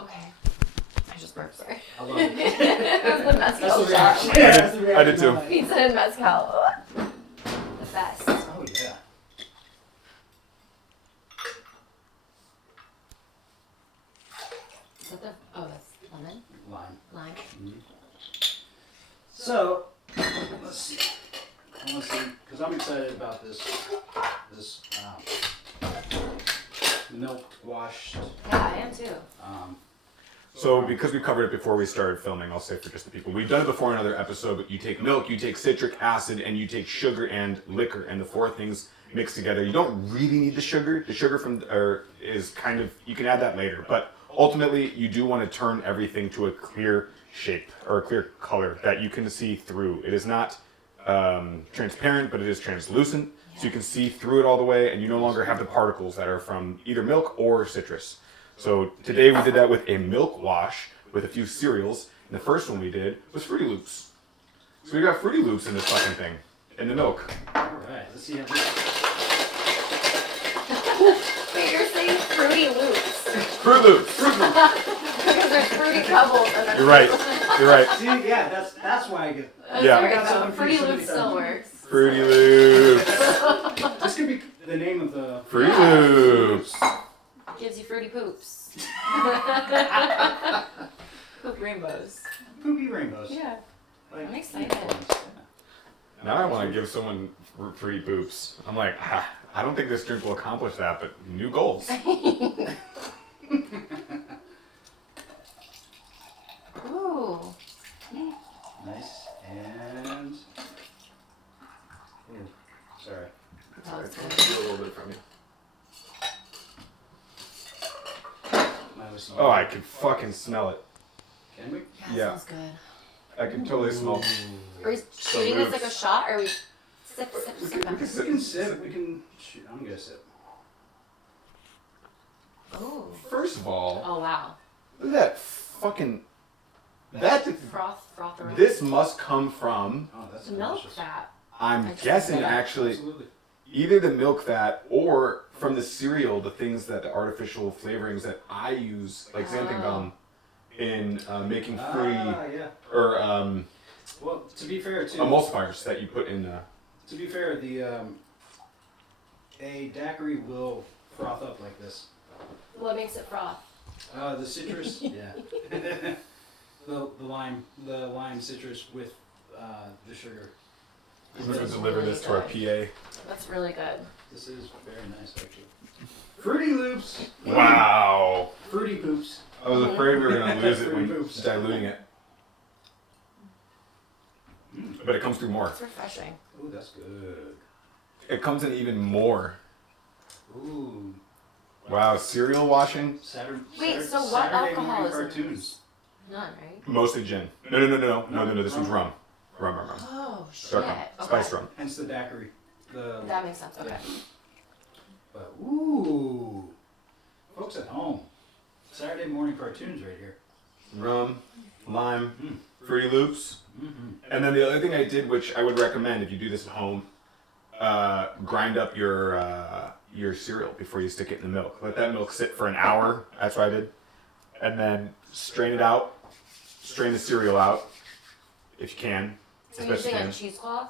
Okay. I just burped, sorry. I love it. It was the That's mezcal the reaction. shot. Yeah, that's the reaction. I did too. like- Pizza and mezcal. The best. Oh yeah. Is that the, oh, that's lemon? Lime. Lime? So, let's see. I want to see because I'm excited about this milk washed. Yeah, I am too. So because we covered it before we started filming, I'll say for just the people, we've done it before in another episode, but you take milk, you take citric acid, and you take sugar and liquor, and the four things mixed together. You don't really need the sugar. The sugar is kind of, you can add that later, but ultimately you do want to turn everything to a clear shape or a clear color that you can see through. It is not transparent, but it is translucent, so you can see through it all the way, and you no longer have the particles that are from either milk or citrus. So today we did that with a milk wash with a few cereals, and the first one we did was Fruity Loops. So we got Fruity Loops in this fucking thing, in the milk. All right, let's see how this. Wait, you're saying Fruity Loops. Fruit Loops! Because there's Fruity Pebbles and then You're right, you're right. See, yeah, that's why I get. Yeah. There we got go. something Fruity pretty Loops similar. still works. Fruity Loops! This could be the name of the. Fruity Loops! Gives you fruity poops. Poop rainbows. Poopy rainbows. Yeah. Like, I'm excited. unicorns, Now I want to give someone Fruity Poops. I'm like, I don't think this drink will accomplish that, but new goals. Ooh. yeah. Nice and. Ooh, sorry. That was good. Do a little bit from you. Mine was Oh, I can fucking smell it. Can we? Yeah, Yeah. sounds good. I can totally smell. Are we shooting this like a loose. shot, or are we sip, We sip, can- sip? we can We can sip. We can. Shoot, I'm gonna sip. Ooh. First of all, Oh wow. look at that fucking. That Froth around. this must come from. Oh, that's Milk delicious. fat. I'm I just- guessing yeah, actually Absolutely. either the milk fat or from the cereal, the things that the artificial flavorings that I use, like xanthan gum, in making fruity Yeah. or Well, to be fair, too. emulsifiers that you put in. To be fair, the a daiquiri will froth up like this. What makes it froth? The citrus, yeah. the lime citrus with the sugar. We're gonna deliver this to our PA. That's really good. This is very nice, actually. Fruity Loops. Wow. Fruity Poops. I was afraid we were gonna lose it when Fruity Poops. diluting it, but it comes through more. It's refreshing. Ooh, that's good. It comes in even more. Ooh. Wow, cereal washing, Wait, so what Saturday alcohol morning is in cartoons. None, right? mostly gin. No. This one's rum. Rum. Oh shit. Dark rum. Okay. Spice rum. Hence the daiquiri. That makes sense. Okay. But ooh, folks at home, Saturday morning cartoons right here. Rum, lime, Fruity Loops. Mm-hmm. And then the other thing I did, which I would recommend if you do this at home, grind up your cereal before you stick it in the milk. Let that milk sit for an hour. That's what I did. And then strain it out. Strain the cereal out, if you can. So as you're best you using can. a cheesecloth?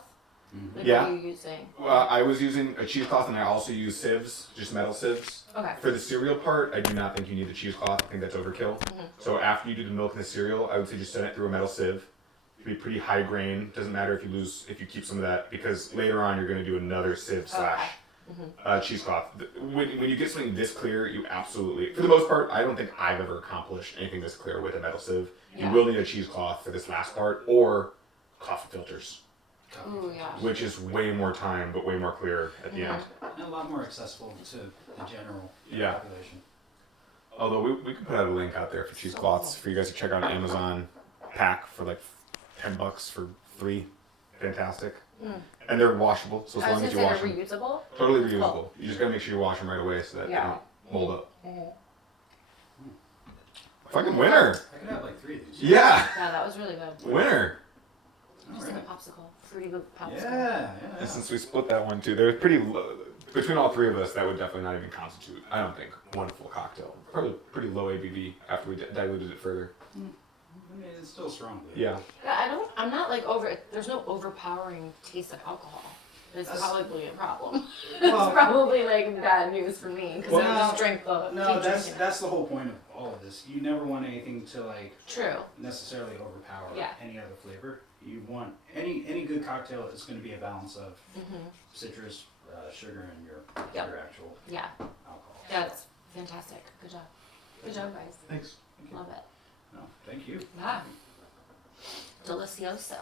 Like Yeah. what are you using? Well, I was using a cheesecloth, and I also use sieves, just metal sieves. Okay. For the cereal part, I do not think you need a cheesecloth. I think that's overkill. So after you do the milk and the cereal, I would say just send it through a metal sieve. It'd be pretty high grain. Doesn't matter if you keep some of that, because later on you're going to do another sieve slash cheesecloth. When you get something this clear, you absolutely, for the most part, I don't think I've ever accomplished anything this clear with a metal sieve. Yeah. You will need a cheesecloth for this last part, or coffee filters. coffee Ooh, filters. yeah. which is way more time but way more clear at the end. And a lot more accessible to the general Yeah. population. Although we could put out a link out there for cheesecloths for you guys to check out on Amazon pack for like $10 for 3. Fantastic. And they're washable, so as I was long gonna as you say wash they're them, reusable. totally reusable. You just gotta make sure you wash them right away so that Yeah. they don't mold up. Mhm. Fucking winner! I could have like 3 of these. Yeah, Yeah, that was really good. winner. Just like a popsicle, fruity popsicle. Yeah. And since we split that one too, they're pretty low. Between all 3 of us, that would definitely not even constitute, I don't think, one full cocktail. Probably pretty low ABV after we diluted it further. I mean, it's still strong. But Yeah. Yeah, I'm not like there's no overpowering taste of alcohol. It's probably a problem. Well- It's probably like bad news for me because I just drink the. No, keep drinking it. that's the whole point of all of this. You never want anything to like True. necessarily overpower Yeah. any other flavor. You want any good cocktail is going to be a balance of citrus, sugar, and your actual Yeah. alcohol. Yeah, it's fantastic. Good job. Good job, guys. Thanks. Love it. No, thank you. Yeah. Delicioso.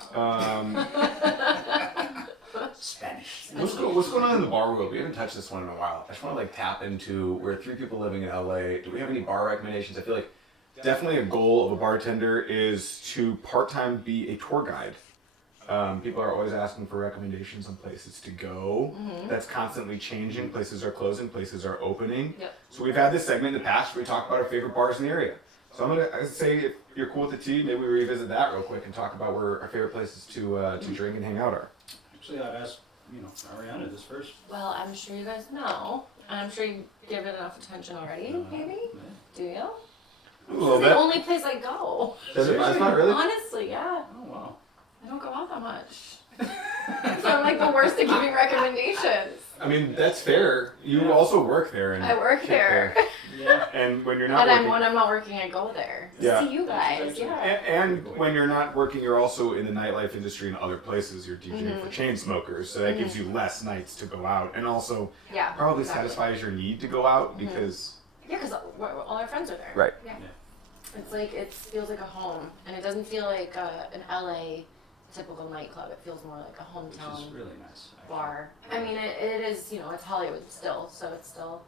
Spanish. What's going on in the bar world? We haven't touched this one in a while. I just want to like tap into, we're 3 people living in LA. Do we have any bar recommendations? I feel like definitely a goal of a bartender is to part-time be a tour guide. People are always asking for recommendations on places to go. That's constantly changing. Places are closing, places are opening. Yep. So we've had this segment in the past where we talk about our favorite bars in the area. So I'd say if you're cool with the tea, maybe we revisit that real quick and talk about where our favorite places to drink and hang out are. Actually, I'd ask Ariana this first. Well, I'm sure you guys know, and I'm sure you give it enough attention already. Maybe. Do you? A little It's the bit. only place I go. Does it? That's not really. Honestly, yeah. Oh wow. I don't go out that much. So I'm like the worst at giving recommendations. I mean, that's fair. You also work there. And I work there. Yeah. And when you're not But working, when I'm not working, I go there. Yeah. See you guys. Yeah. and when you're not working, you're also in the nightlife industry in other places. You're DJing for chain smokers, so that gives you less nights to go out, and also Yeah. probably exactly. satisfies your need to go out because. Yeah, because all our friends are there. Right. Yeah. It's like it feels like a home, and it doesn't feel like an LA typical nightclub. It feels more like a Which is hometown really nice. actually. bar. I mean, it is. It's Hollywood still, so it's still,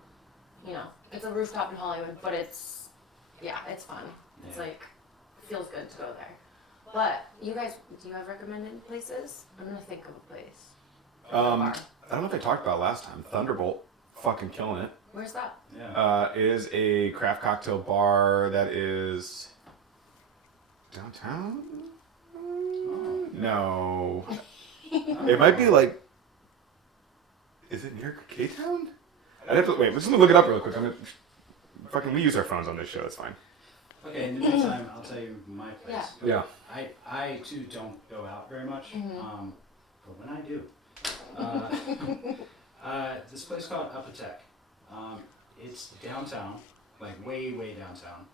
it's a rooftop in Hollywood, but it's fun. It's Yeah. like feels good to go there. But you guys, do you have recommended places? I'm gonna think of a place. I don't know if I talked about it last time. Thunderbolt, fucking killing it. Where's that? Yeah. Is a craft cocktail bar that is downtown. No, it might be like. Is it near K-Town? I'd have to wait. Let's look it up real quick. We use our phones on this show. It's fine. Okay. In the meantime, I'll tell you my place. Yeah. I too don't go out very much. But when I do, this place called Apothec. It's downtown, like way downtown.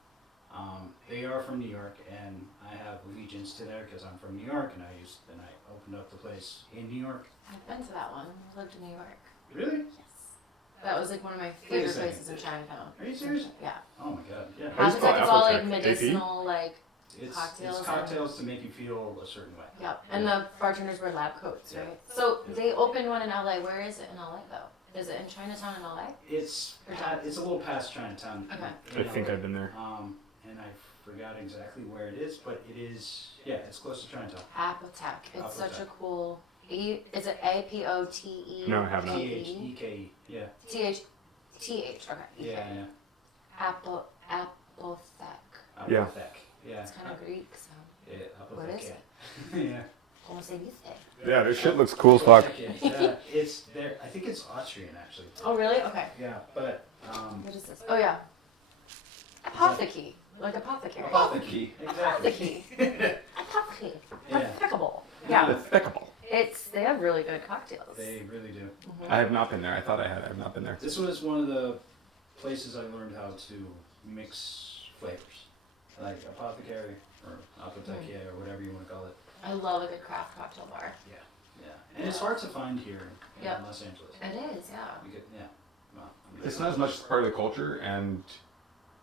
They are from New York, and I have allegiance to there because I'm from New York, and I opened up the place in New York. I've been to that one. I lived in New York. Really? Yes. That was like one of my Wait a favorite second. places in Chinatown. Are you serious? Yeah. Oh my god, yeah. How do you spell Apothec is all like Apothec? medicinal, like, It's Cocktails cocktails to make you feel a certain way. yep. And the bartenders wear lab coats, right? So they opened one in LA. Where is it in LA though? Is it in Chinatown in LA? It's a little past Chinatown. Okay. I think I've been there. And I forgot exactly where it is, but it is, it's close to Chinatown. Apothec. It's such a Apothec. cool. Is it APOTE? No, I have not. T-H-E-K-E, yeah. TH. Okay. Yeah, yeah. Apothec. Yeah. Apothec, yeah. It's kind of Greek, so. Yeah, What Apothec, is it? yeah. Como se dice? Yeah, this shit looks cool as fuck. It's there, I think it's Austrian actually. Oh really? Okay. Yeah, but, What is this? Oh yeah. Apothecary. Like apothecary. Apothecary, exactly. Apothecary. Yeah. Impeccable. The Yeah. Thickable. They have really good cocktails. They really do. I have not been there. I thought I had. I have not been there. This was one of the places I learned how to mix flavors. Like apothecary or apothekia or whatever you want to call it. I love a good craft cocktail bar. Yeah. And it's hard to find here in Yep. Los Angeles. It is, yeah. You get, well, I mean, It's not as much part of the culture,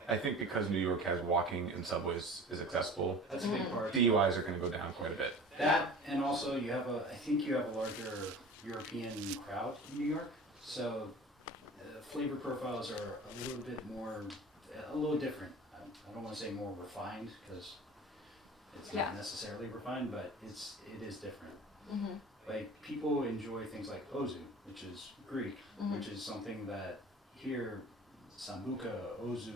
I think because New York has walking and subways is accessible, That's a big part. DUIs are going to go down quite a bit. That, and also I think you have a larger European crowd in New York, so flavor profiles are a little different. I don't want to say more refined because it's not necessarily refined, but it is different. Mm-hmm. Like people enjoy things like ozu, which is Greek, which is something that here, sambuca, ozu.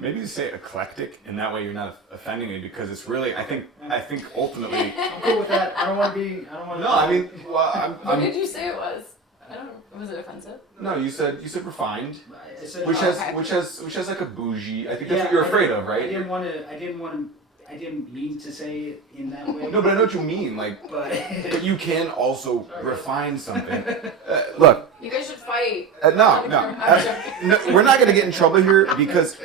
Maybe you say eclectic, and that way you're not offending me because it's really. I think ultimately. I'm cool with that. I don't want to be. No, I mean, well, What did you say it was? I don't know. Was it offensive? No, you said refined, I said, which okay. has like a bougie. I think that's what you're afraid of, right? I didn't mean to say it in that way. No, but I know what you mean. Like, But you can also refine something. Look, You guys should fight. no, I'm joking. we're not gonna get in trouble here because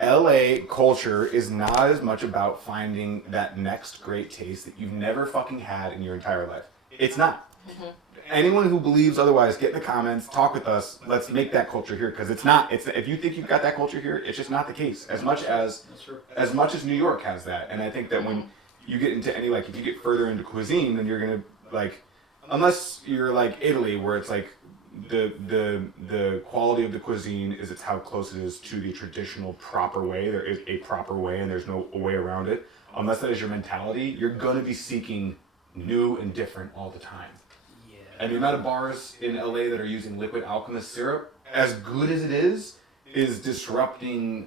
LA culture is not as much about finding that next great taste that you've never fucking had in your entire life. It's not. Anyone who believes otherwise, get in the comments, talk with us. Let's make that culture here because it's not. It's if you think you've got that culture here, it's just not the case. As much as New York has that, and I think that when you get into any if you get further into cuisine, then you're gonna unless you're like Italy, where it's like the quality of the cuisine is it's how close it is to the traditional proper way. There is a proper way, and there's no way around it. Unless that is your mentality, you're gonna be seeking new and different all the time. And the amount of bars in LA that are using liquid alchemist syrup, as good as it is disrupting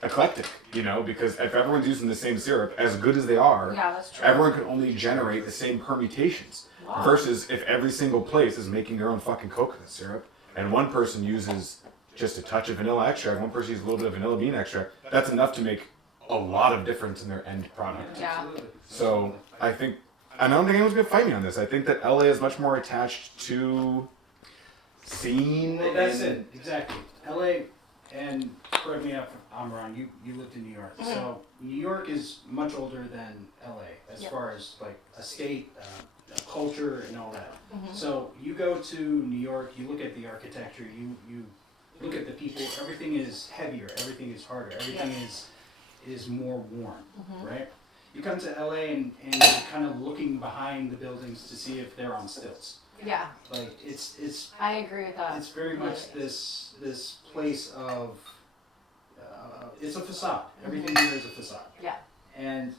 eclectic, because if everyone's using the same syrup, as good as they are, that's true. everyone can only generate the same permutations. Wow. Versus if every single place is making their own fucking coconut syrup, and one person uses just a touch of vanilla extract, one person uses a little bit of vanilla bean extract, that's enough to make a lot of difference in their end product. Yeah. Absolutely. So I don't think anyone's gonna fight me on this. I think that LA is much more attached to scene. Well, that's it, exactly. LA, and correct me if I'm wrong, you lived in New York. So New York is much older than LA as far as a state, a culture and all that. So you go to New York, you look at the architecture, you look at the people, everything is heavier, everything is harder, everything is more warm, right? You come to LA and you're kind of looking behind the buildings to see if they're on stilts. Yeah. It's I agree with that. it's very much this place of it's a facade. Everything here is a facade. Yeah. And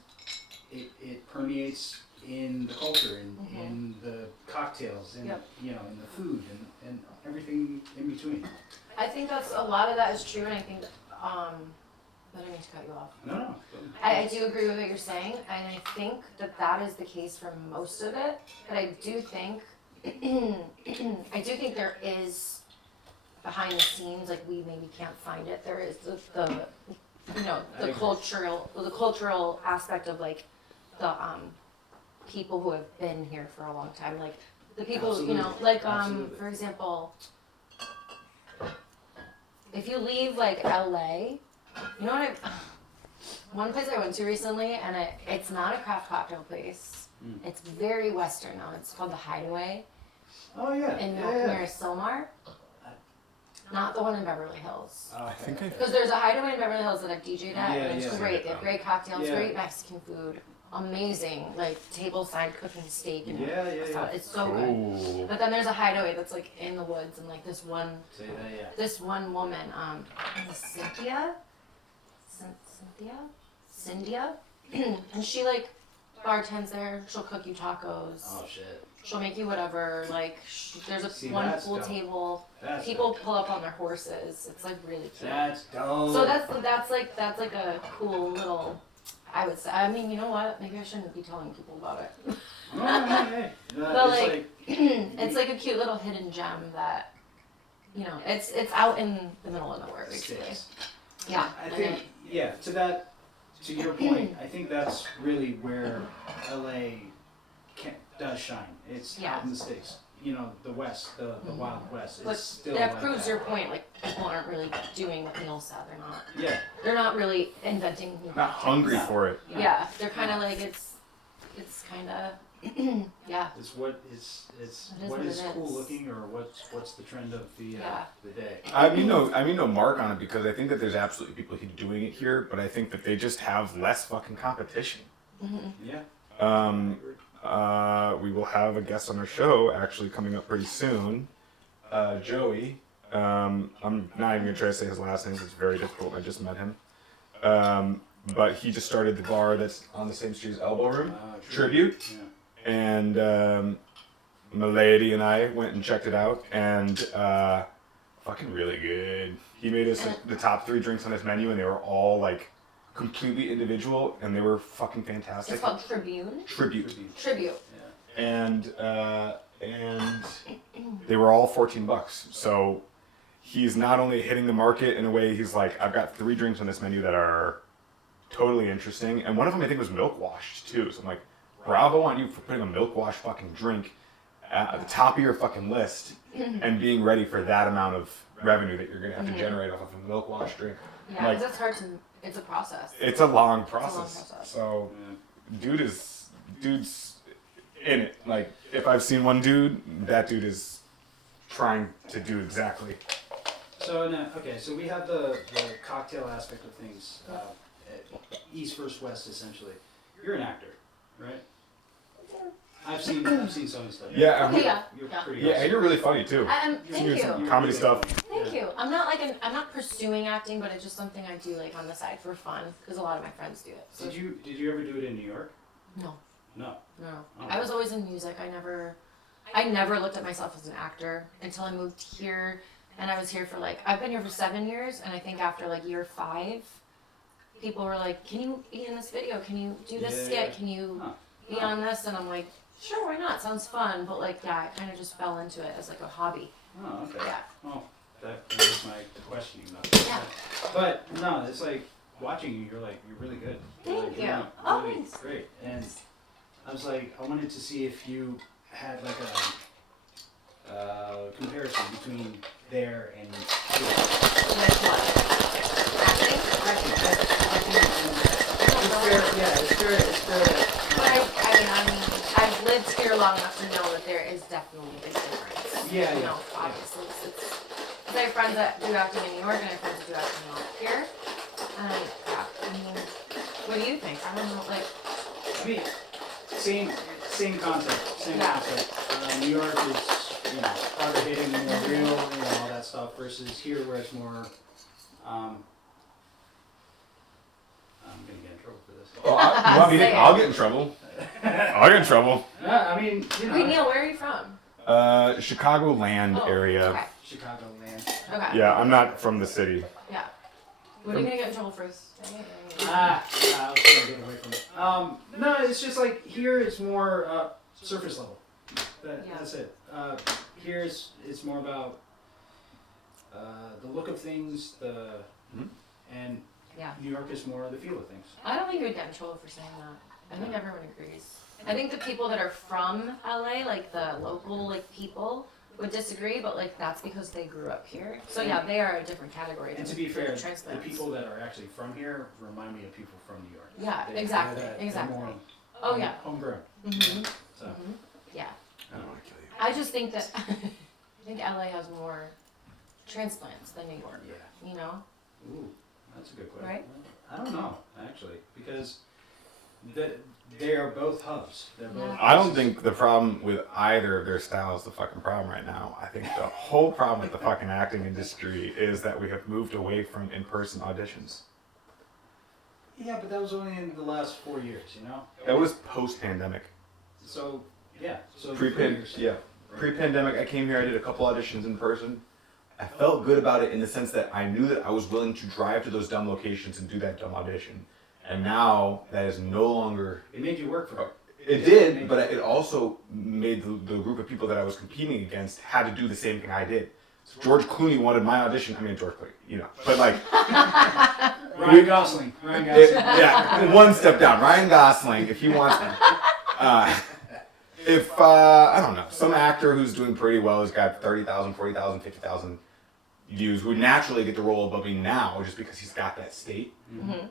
it permeates in the culture, in the cocktails, and in the food and everything in between. I think that's a lot of that is true, and I think I didn't mean to cut you off. No. I do agree with what you're saying, and I think that is the case for most of it. But I do think there is behind the scenes, we maybe can't find it. There is the cultural aspect of the people who have been here for a long time, the people Absolutely. For example, if you leave LA. You know what one place I went to recently, and it's not a craft cocktail place. It's very Western now. It's called the Hideaway. Oh yeah. Near Silmar. Not the one in Beverly Hills. I think Because there's a Hideaway in Beverly Hills that I've DJ'd at, and it's Yeah. great. They have great cocktails, Yeah. great Mexican food, amazing, tableside cooking steak. And Yeah. It's so good. Ooh. But then there's a Hideaway that's in the woods, and this one Say that, yeah. this one woman, Cynthia, and she bartends there. She'll cook you tacos. Oh shit. She'll make you whatever. There's See, one that's full dope. table. That's People dope. pull up on their horses. It's really cute. That's dope. So that's a cool little. I would say. I mean, you know what? Maybe I shouldn't be telling people about it. Hey. But it's a cute little hidden gem that, it's out in the middle of nowhere, basically. Sticks. Yeah. I think, to your point, I think that's really where LA does shine. It's out in the States. The West, the Wild West. But It's still that proves your point. People aren't really doing what Neil said. They're not. Yeah. They're not really inventing new Not hungry things. for it. Yeah, they're kind of it's kind of Yeah. It's what it's It is what what is it cool is. looking, or what's the trend of the day. I mean no mark on it because I think that there's absolutely people doing it here, but I think that they just have less fucking competition. Yeah. We will have a guest on our show actually coming up pretty soon. Joey. I'm not even gonna try to say his last name. It's very difficult. I just met him. But he just started the bar that's on the same street as Elbow Room, Tribute. Yeah. And my lady and I went and checked it out, and fucking really good. He made us the top 3 drinks on his menu, and they were all like completely individual, and they were fucking fantastic. It's called Tribune. Tribute. Tribute. Yeah. And they were all $14. So he's not only hitting the market in a way. He's like, I've got 3 drinks on this menu that are totally interesting, and one of them I think was milk washed too. So I'm like, bravo on you for putting a milk wash fucking drink at the top of your fucking list and being ready for that amount of revenue that you're gonna have to generate off of a milk wash drink. Yeah, Like, because it's hard to. It's a process. it's a long process. process. So, dude's in it. Like, if I've seen one dude, that dude is trying to do exactly. So so we have the cocktail aspect of things, East versus West essentially. You're an actor, right? I've seen some stuff. Yeah, Okay, yeah. You're Yeah. pretty Yeah, and awesome. you're really funny too. Thank You're you. some comedy stuff. Thank you. I'm not I'm not pursuing acting, but it's just something I do like on the side for fun because a lot of my friends do it. So Did you ever do it in New York? No. No. No. Oh. I was always in music. I never looked at myself as an actor until I moved here, and I was here for I've been here for 7 years, and I think after year 5, people were like, "Can you be in this video? Can you do this skit? Can you be on this?" And I'm like, "Sure, why not? Sounds fun." But I kind of just fell into it as a hobby. Oh, okay. Yeah. Well, that was my questioning about Yeah. But no, it's like watching you. You're really good. Thank You're you. really Oh, thanks. great. And I was I wanted to see if you had a comparison between there and here. With what? Acting? It's fair. But I've lived here long enough to know that there is definitely a big difference. Yeah, You yeah. know, obviously. Because I have friends that do acting in New York and I have friends that do acting out here. And what do you think? I don't know, I mean, same concept, Yeah. New York is, harder hitting, more real, all that stuff, versus here where it's more, I'm gonna get in trouble for this. Well, I'll get in trouble. I'll get in trouble. I mean, Wait, Neil, where are you from? Chicago land Oh, area. Okay. Chicago land. Okay. Yeah, I'm not from the city. Yeah. What are you gonna get in trouble for? I was trying to get away from it. No, it's just here it's more surface level. That's it. Here it's more about the look of things, and Yeah. New York is more the feel of things. I don't think you would get in trouble for saying that. I think everyone agrees. I think the people that are from LA, the local people, would disagree, but that's because they grew up here. So yeah, they are a different category. And than to be fair, the transplants. people that are actually from here remind me of people from New York. Yeah, They're exactly. more Oh yeah. homegrown. Mhm. So Yeah. I don't want to kill you. I just think that I think LA has more transplants than New York. yeah. You know? Ooh, that's a good question. Right? I don't know actually because they are both hubs. They're both. Yeah. I don't think the problem with either of their styles is the fucking problem right now. I think the whole problem with the fucking acting industry is that we have moved away from in-person auditions. Yeah, but that was only in the last 4 years. That was post-pandemic. So yeah. So 4 Pre-pan, years. yeah. Pre-pandemic, I came here. I did a couple auditions in person. I felt good about it in the sense that I knew that I was willing to drive to those dumb locations and do that dumb audition. And now that is no longer. It made you work for it. It did, but it also made the group of people that I was competing against had to do the same thing I did. So George Clooney wanted my audition. I mean, George Clooney, but Ryan Gosling. yeah, one step down. Ryan Gosling, if he wants me. I don't know, some actor who's doing pretty well has got 30,000, 40,000, 50,000 views would naturally get the role above me now just because he's got that state. Mm-hmm.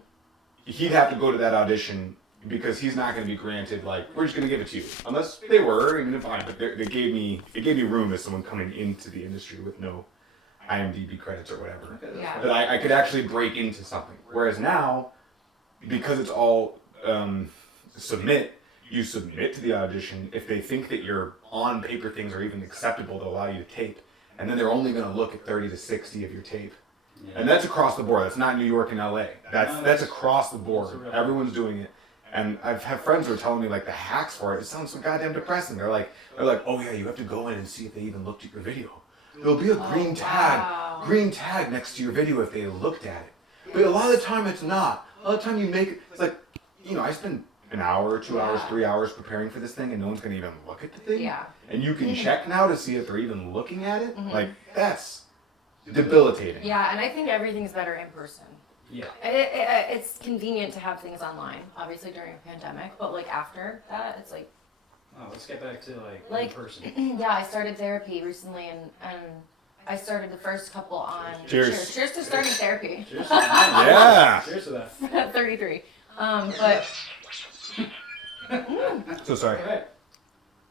He'd have to go to that audition because he's not going to be granted like we're just going to give it to you unless they were even fine. But it gave me room as someone coming into the industry with no IMDb credits or whatever. Okay, Yeah. That I could actually break into something. Whereas now, because it's all you submit to the audition. If they think that your on paper things are even acceptable to allow you to tape, and then they're only going to look at 30 to 60 of your tape. Yeah. And that's across the board. That's not New York and LA. That's across the board. That's real. Everyone's doing it. And I've had friends who are telling me like the hacks for it. It sounds so goddamn depressing. They're like, oh yeah, you have to go in and see if they even looked at your video. There'll be a green tag next to your video if they looked at it. But a lot of the time it's not. A lot of the time you make it. It's like, I spend an hour, 2 hours, 3 hours preparing for this thing, and no one's gonna even look at the thing. Yeah. And you can check now to see if they're even looking at it. Like that's debilitating. Yeah, and I think everything's better in person. Yeah. It's convenient to have things online, obviously during a pandemic, but like after that, it's like. Oh, let's get back to in person. Yeah, I started therapy recently, and I started the first couple on. Cheers. Cheers to starting therapy. Cheers to that. Yeah. Cheers to that. 33. But. So sorry. All right.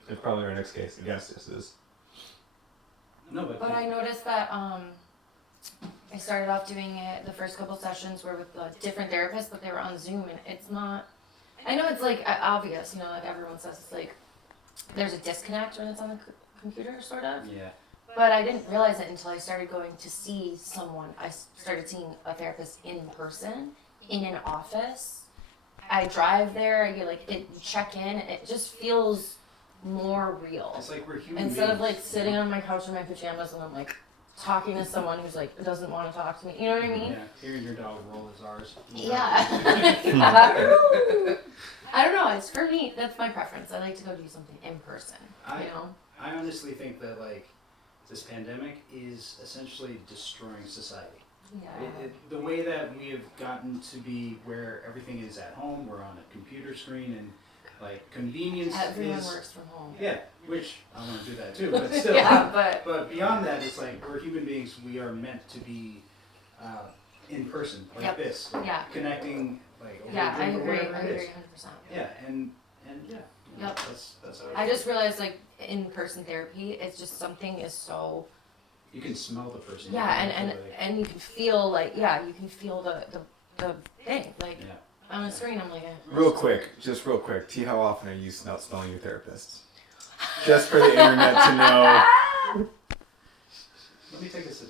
It's probably our next case. Yes, this is. No, But I noticed that I started off doing it. The first couple sessions were with different therapists, but they were on Zoom, and it's not. I know it's like obvious, like everyone says, it's like there's a disconnect when it's on the computer, sort of. Yeah. But I didn't realize it until I started going to see someone. I started seeing a therapist in person, in an office. I drive there. You check in. And it just feels more real. It's like we're human Instead of beings. like sitting on my couch in my pajamas and I'm like talking to someone who's like doesn't want to talk to me. You know what I mean? Yeah. Hearing your dog roll his R's. Yeah. I don't know. It's for me. That's my preference. I like to go do something in person. I honestly think that this pandemic is essentially destroying society. Yeah. The way that we have gotten to be where everything is at home, we're on a computer screen, and convenience Everyone is works from home. yeah, which I want to do that too, but still. Yeah, But beyond that, it's like we're human beings. We are meant to be in person like Yep. this, Yeah. connecting over Yeah, a I drink or agree. whatever I it agree is. 100%. Yeah, and yeah. Yep. That's how I just realized in-person therapy, it's just something is so. you can smell the person. Yeah, You can feel and you can feel you can feel the thing yeah. on the screen. I'm like, Real quick. T, how often are you smelling your therapists? Just for the internet to know. Let me take a sip.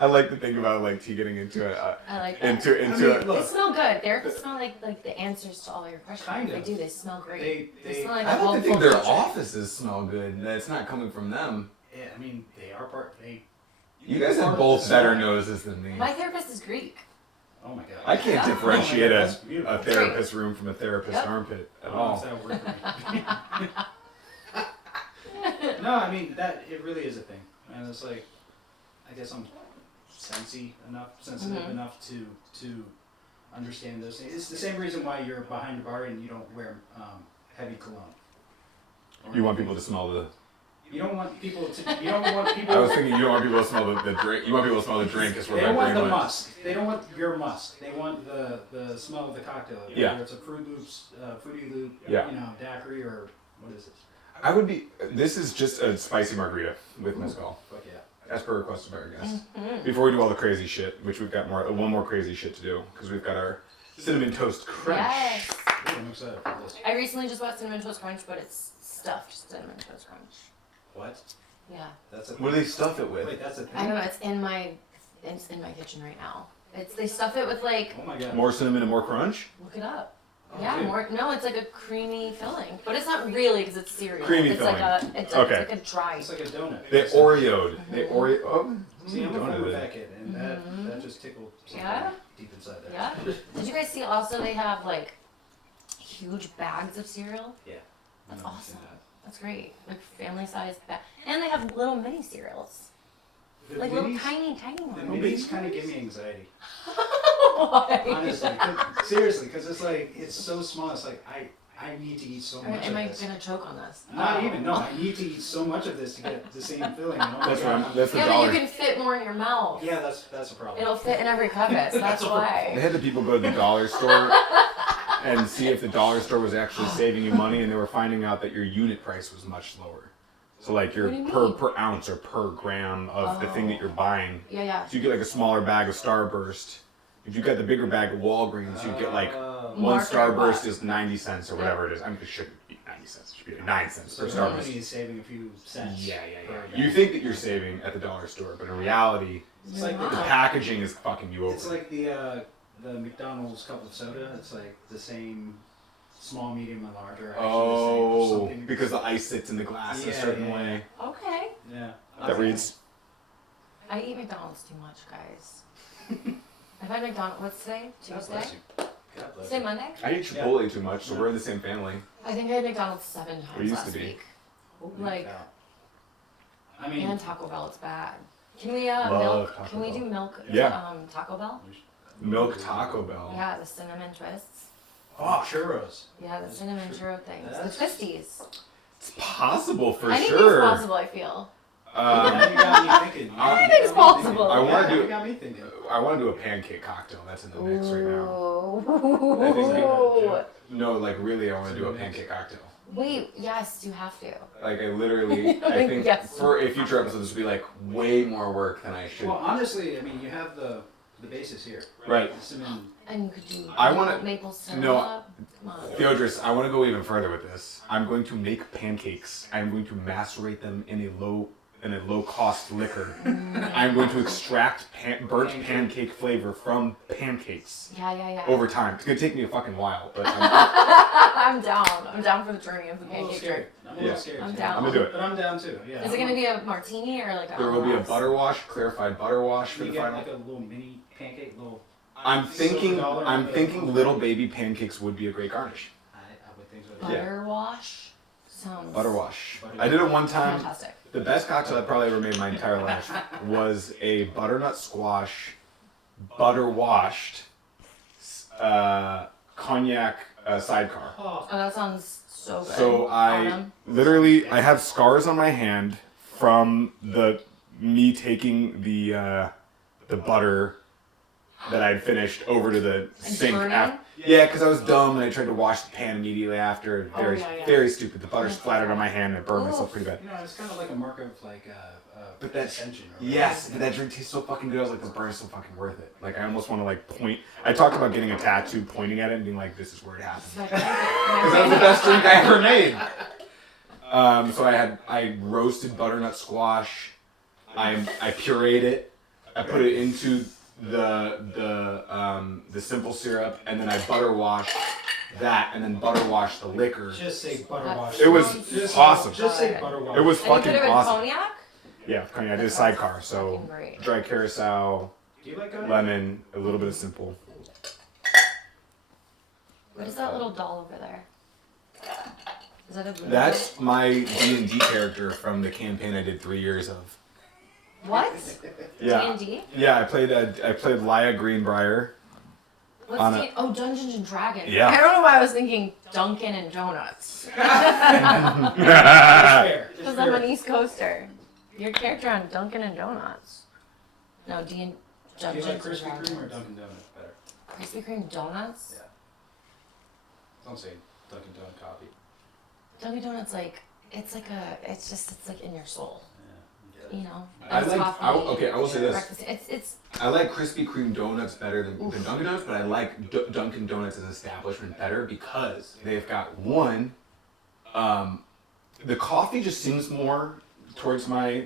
I like to think about T getting into it. I like that. Into I mean, it. look, They smell good. Therapists smell like the answers to all your questions. Kind They of. do. They smell great. They smell like I a don't hopeful think their future. offices smell good. It's not coming from them. yeah, I mean, they are part. You guys have both better noses than me. My therapist is Greek. Oh my god. I can't differentiate That's a beautiful. therapist's room from a therapist's Yep. armpit at Oh, all. it's that word for me. No, I mean that it really is a thing, and it's I guess I'm sensitive enough to understand those things. It's the same reason why you're behind a bar and you don't wear heavy cologne. Or You want people to smell the. You don't want people to. You don't want people. I was thinking you don't want people to smell the drink. You want people to smell the drink. Is what They my don't want brain the went. musk. They don't want your musk. They want the smell of the cocktail. Yeah. Whether it's a Fruit Loops, Fruity Loop, Yeah. daiquiri, or what is this? I would be. This is just a spicy margarita with mezcal, Fuck yeah. as per request of our guest. Mm-hmm. Before we do all the crazy shit, which we've got one more crazy shit to do, because we've got our cinnamon toast crunch. Yes. Ooh, I'm excited for this. I recently just bought cinnamon toast crunch, but it's stuffed cinnamon toast crunch. What? Yeah. That's a What do they stuff it with? Wait, that's a thing? I don't know. It's in my kitchen right now. They stuff it with Oh my god. More cinnamon and more crunch? look it up. Oh, Yeah, dude. more. No, it's like a creamy filling, but it's not really because it's cereal. Creamy it's filling. It's Okay. like a dry. It's like a donut. They Oreo'd. They Oreo. Oh, See, I'm a donut former it. fat kid, and that just tickled something Yeah? deep inside there. Yeah. Did you guys see? Also, they have huge bags of cereal. Yeah. That's No, awesome. yeah. That's great. Family sized bag, and they have little mini cereals, The little minis- tiny The ones. minis kind of give me anxiety. Why? Honestly, seriously, because it's so small. It's I need to eat so much Am I of this. gonna choke on this? Not even. No, I need to eat so much of this to get the same feeling. Oh my That's God. right. That's the Yeah, but dollar. you can fit more in your mouth. Yeah, that's a problem. It'll fit in every crevice. That's They why. had the people go to the dollar store and see if the dollar store was actually saving you money, and they were finding out that your unit price was much lower. So like your What do you mean? per ounce or per gram of the thing that you're buying. Yeah. So you get like a smaller bag of Starburst. If you get the bigger bag of Walgreens, you get like one Marker Starburst what? is 90 cents or whatever it is. I mean, it shouldn't be 90 cents. It should be like 9 cents So per the Starburst. company is saving a few cents. Yeah. per You guy. think that you're saving at the dollar store, but in reality, It's like the the packaging is fucking you over. It's like the McDonald's cup of soda. It's like the same small, medium, and large are actually the same or something. Because the ice sits in the glass in a certain way. Okay. Yeah. That reads. I eat McDonald's too much, guys. I've had McDonald's. What's today? God Tuesday? bless you. God bless Today you. Monday? I eat Chipotle too much, so we're in the same family. I think I had McDonald's 7 times We used last to be. week. Holy Like- cow. I mean, And Taco Bell, it's bad. Can we Love milk? Taco Can we Bell. do milk? Yeah. Taco Bell. Milk Taco Bell. Yeah, the cinnamon twists. oh, churros. Yeah, the cinnamon churro things. That's- The twisties. It's possible for I think sure. it's possible. I feel. Now you got me thinking. Anything's possible. I want to You do. got me thinking. I want to do a pancake cocktail. That's in the mix right now. Ooh. No, like really, I want to do a pancake cocktail. Wait, yes, you have to. Like I literally, I think Yes. for a future episode, this would be like way more work than I should. Well, honestly, I mean, you have the basis here. Right. Cinnamon. And you could do I wanna- maple syrup. no. Come on. Theodris, I want to go even further with this. I'm going to make pancakes. I'm going to macerate them in a low cost liquor. I'm going to extract burnt pancake flavor from pancakes Yeah. over time. It's gonna take me a fucking while, but I'm down. I'm down for the journey of the I'm a little pancake scared. trip. I'm a little Yeah. scared. I'm too. down. I'm gonna do it. But I'm down too. Yeah. Is it gonna be a martini or like a? There will be a glass? butter wash, clarified butter wash for You the get final. like a little mini pancake, little. I'm thinking $1 on the- little baby pancakes would be a great garnish. I would think so. Yeah. Butter wash sounds Butter wash. I did it one time. fantastic. The best cocktail I probably ever made in my entire life was a butternut squash, butter washed, cognac sidecar. Oh, Oh, that sounds so good. So I Autumn. literally I have scars on my hand from me taking the butter that I'd finished over to the sink. burning? Yeah, because I was dumb and I tried to wash the pan immediately after. Very yeah. very stupid. The butter splattered on my hand and I burned myself pretty bad. you know, it's kind of like a mark of like But that's ascension. Or yes, but that drink tastes so fucking good. I was like, this burn is so fucking worth it. Like I almost want to like point. I talked about getting a tattoo, pointing at it, and being like, this is where it happened. It's my Because that was the best drink I ever made. So I roasted butternut squash. I pureed it. I put it into the simple syrup, and then I butter washed that, and then butter washed the liquor. Just say butter wash. It was Just- awesome. Just say butter wash. It was And you fucking put it with awesome. cognac? Yeah, cognac. I did a sidecar, so Fucking great. dry curacao, Do you like cognac? lemon, a little bit of simple. What is that little doll over there? Is that a blue? That's my D&D character from the campaign I did 3 years of. What? Yeah. D&D? Yeah, I played Lya Greenbriar. What's On a- D- oh, Dungeons and Dragons. Yeah. I don't know why I was thinking Dunkin' and Donuts. It's fair. It's Because I'm fair. an East Coaster. Your character on Dunkin' and Donuts. No, Do you Dungeons like and Krispy Dragons. Kreme or Dunkin' Donuts better? Krispy Kreme donuts? Yeah. Don't say Dunkin' Donut coffee. Dunkin' Donuts, like, it's like in your soul. Yeah. You know? I Iced like- coffee, I will say this. breakfast. It's I like Krispy Kreme donuts better than Dunkin' Donuts, but I like Dunkin' Donuts as an establishment better because they've got one, the coffee just seems more towards my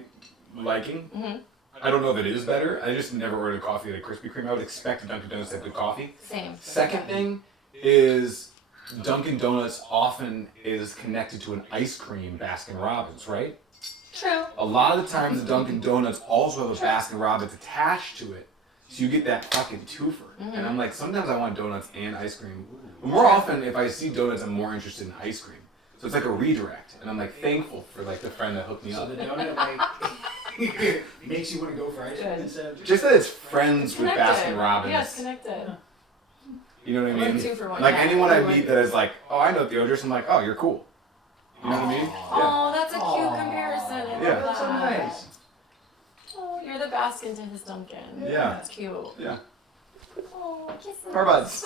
liking. Mhm. I don't know if it is better. I just never ordered coffee at a Krispy Kreme. I would expect Dunkin' Donuts to have good coffee. same. Second thing is Dunkin' Donuts often is connected to an ice cream Baskin Robbins, right? True. A lot of the times the Dunkin' Donuts also have a Baskin Robbins attached to it. So you get that fucking twofer. And I'm like, sometimes I want donuts and ice cream. But more often, if I see donuts, I'm more interested in ice cream. So it's like a redirect. And I'm like thankful for like the friend that hooked me So up. the donut like makes you want to go for ice cream Good. instead of Just that it's friends with Baskin Robbins. Yeah, it's connected. You know what I Like mean? 2 for 1. Like Yeah. anyone I meet that is like, oh, I know Theodris, I'm like, oh, you're cool. You know what I mean? Oh, that's a cute Aw. comparison. I love Yeah. That's so that. nice. Oh, you're the Baskin to his Dunkin'. Yeah. That's cute. Yeah. Oh. kisses. Car buds.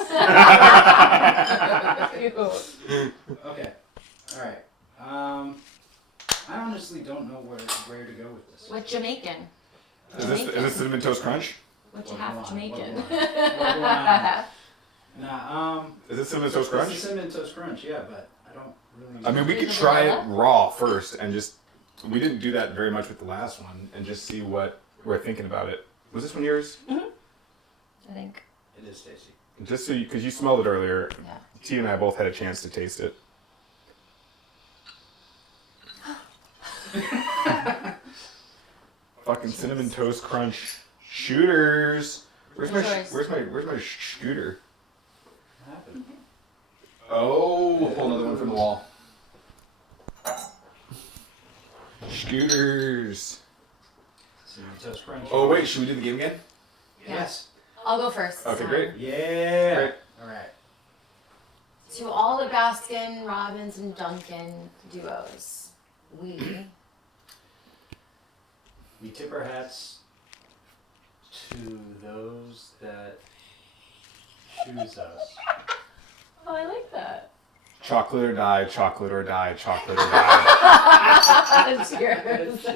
Okay. All right. I honestly don't know where to go with this. With Jamaican. Is this Cinnamon Toast Crunch? What you What have go on? Jamaican. What go on? Nah. Is this Cinnamon Toast Crunch? It's a Cinnamon Toast Crunch, yeah, but I don't really. I mean, we could try it raw first and just. We didn't do that very much with the last one and just see what we're thinking about it. Was this one yours? I think. It is tasty. Just so because you smelled it earlier. Yeah. T and I both had a chance to taste it. Fucking Cinnamon Toast Crunch shooters. Where's my scooter? What happened? Oh, we'll pull another one from the wall. Scooters. Cinnamon Toast Crunch. Oh wait, should we do the game again? Yes. I'll go first. Okay, so. great. Yeah. Great. All right. To all the Baskin, Robbins, and Duncan duos, we tip our hats to those that choose us. Oh, I like that. Chocolate or die, chocolate or die, chocolate or die. Cheers.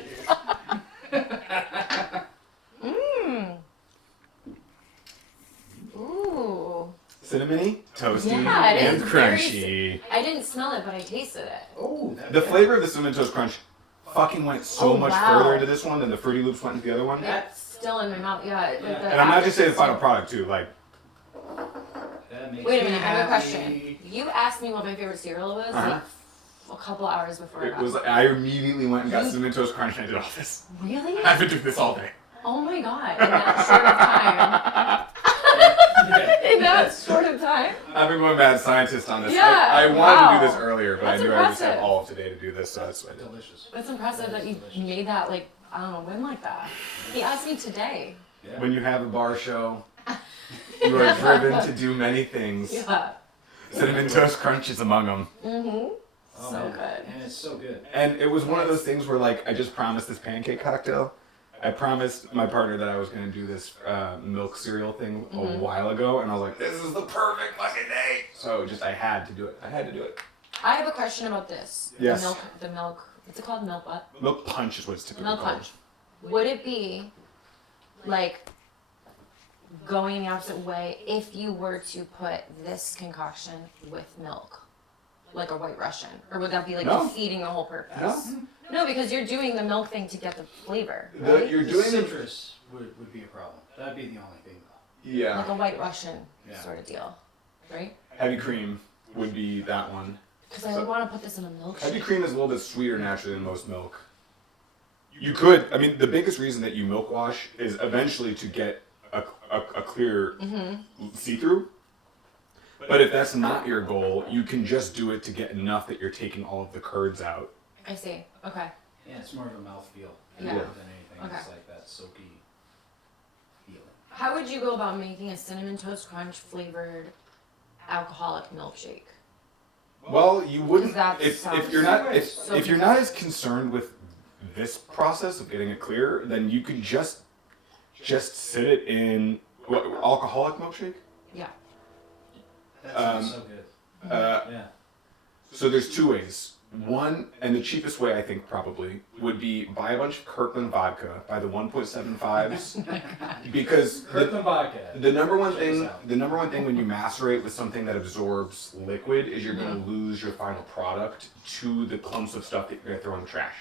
Ooh. Cinnamony, toasty, Yeah, it and is very crunchy. I didn't smell it, but I tasted it. Oh, The flavor of the Cinnamon Toast Crunch fucking went so Oh, much wow. further into this one than the Fruity Loops went into the other one. It's still in my mouth, yeah. And I'm not just saying the final product too. Like, that makes Wait a me minute, I have a happy. question. You asked me what my favorite cereal was like a couple hours before I it got was. it. I immediately went and got Cinnamon Toast Crunch and I did all this. Really? I've been doing this all day. Oh my god, in that short of time. In that short of time? I've been going mad scientist on this. Yeah, I wanted wow. to do this earlier, but That's I knew I just had impressive. all of today to do this, so that's what I did. Delicious. It's impressive that you made that, like, I don't know, when like that. He asked me today. Yeah. When you have a bar show, you are driven to do many things. Yeah. Cinnamon Toast Crunch is among them. Mm-hmm. Oh, So man. good. And it's so good. And it was one of those things where, like, I just promised this pancake cocktail. I promised my partner that I was going to do this milk cereal thing a while ago, and I was like, this is the perfect fucking day. So I had to do it. I had to do it. I have a question about this. Yes. The milk, what's it called? Milk what? Milk punch is what it's typically Milk called. punch. Would it be, like, going the opposite way if you were to put this concoction with milk? Like a White Russian? Or would that be, like, No. defeating the whole purpose? No. No, because you're doing the milk thing to get the flavor, The- right? you're The doing the... citrus would be a problem. That'd be the only thing, though. Like Yeah. a White Russian Yeah. sort of deal, right? Heavy cream would be that one. Because I would want to put this in a milkshake. Heavy cream is a little bit sweeter naturally than most milk. You could, I mean, the biggest reason that you milk wash is eventually to get a clear see-through. But if that's not your goal, you can just do it to get enough that you're taking all of the curds out. I see. Okay. Yeah, it's more of a mouthfeel Yeah. than anything. Okay. It's like that silky feeling. How would you go about making a Cinnamon Toast Crunch flavored alcoholic milkshake? Well, you wouldn't That if sounds you're not so if you're not as concerned with this process of getting it clear, then you could just sit it in what, alcoholic milkshake. Yeah. That sounds so good. Uh, Yeah. So there's two ways. One, and the cheapest way I think probably would be buy a bunch of Kirkland vodka, buy the 1.75s, because Kirkland vodka. the number one Check thing this out. the number one thing when you macerate with something that absorbs liquid is you're going to lose your final product to the clumps of stuff that you're going to throw in the trash.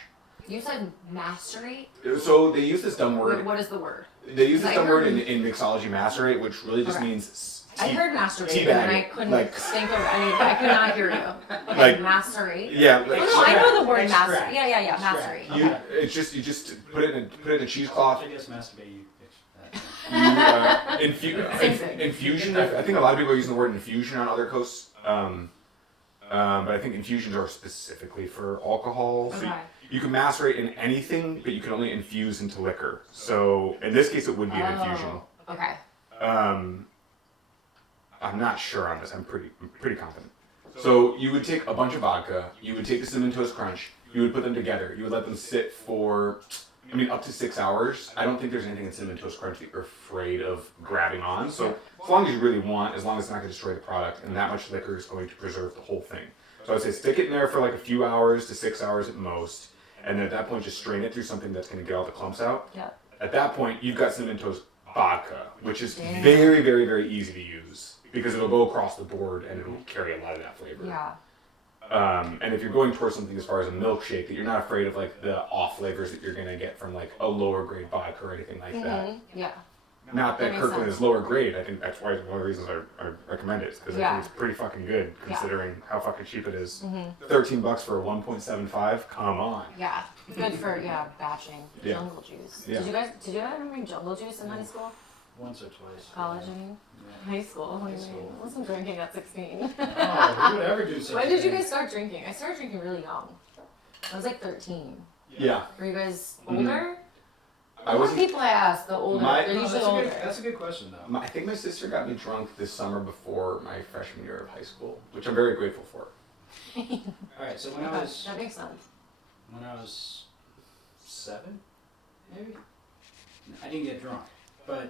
You said macerate? So they use this dumb word. What is the word? They use this I dumb heard- word in mixology, macerate, which really just Okay. means I heard masturbate, teabag and I it, couldn't like- think of any. I could not hear you. Okay, Like- macerate. Yeah, Oh, like, no, I know the word Extract. macerate. Yeah, Extract. macerate. you Okay. it's just you just put it in a cheesecloth. I guess masturbate you. You Same thing. infusion. I think a lot of people are using the word infusion on other coasts. But I think infusions are specifically for alcohol. So Okay. you can macerate in anything, but you can only infuse into liquor. So in this case, it would be an infusion. Oh, okay. I'm not sure on this. I'm pretty confident. So you would take a bunch of vodka. You would take the Cinnamon Toast Crunch. You would put them together. You would let them sit for, up to 6 hours. I don't think there's anything in Cinnamon Toast Crunch that you're afraid of grabbing on. So as long as you really want, as long as it's not going to destroy the product, and that much liquor is going to preserve the whole thing. So I would say stick it in there for like a few hours to 6 hours at most, and then at that point just strain it through something that's going to get all the clumps out. Yeah. At that point, you've got Cinnamon Toast vodka, which is very, very, very easy to use because it'll go across the board and it'll carry a lot of that flavor. Yeah. And if you're going towards something as far as a milkshake, that you're not afraid of like the off flavors that you're gonna get from like a lower grade vodka or anything like that. Yeah. Not that That makes Kirkland sense. is lower grade. I think that's why one of the reasons I recommend it because I Yeah. think it's pretty fucking good Yeah. considering how fucking cheap it is. $13 for a 1.75. Come on. Yeah. Good for batching. Yeah. Jungle juice. Yeah. Did you ever drink jungle juice in high school? Once or twice. College, I mean? High school. What do you mean? I wasn't drinking at 16. Oh, who would ever do such When a did you thing? guys start drinking? I started drinking really young. I was like 13. Yeah. Were you guys older? I A lot was. of people I ask, the older. My- They're No, usually that's, a older. good, that's a good question, though. I think my sister got me drunk this summer before my freshman year of high school, which I'm very grateful for. All right, so when I Okay, was that makes sense. 7, maybe, I didn't get drunk, but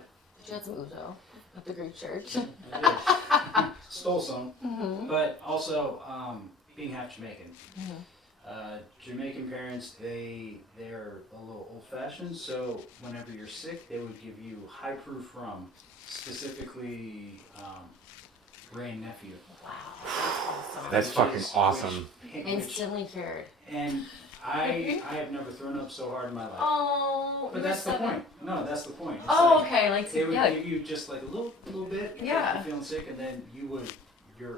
Did you have some Uzo at the Greek church? I did. Stole some. Mm-hmm. But also, being half Jamaican, Mm-hmm. Jamaican parents, they're a little old-fashioned, so whenever you're sick, they would give you high-proof rum, specifically Ray and Nephew. Wow. Awesome. That's Which fucking is- awesome. which- Instantly cured. and I have never thrown up so hard in my life. Oh. But you're that's the 7. point. No, that's the point. It's Oh, like, okay. Like, they would yeah. give you just like a little bit. Yeah. If you're feeling sick, and then you would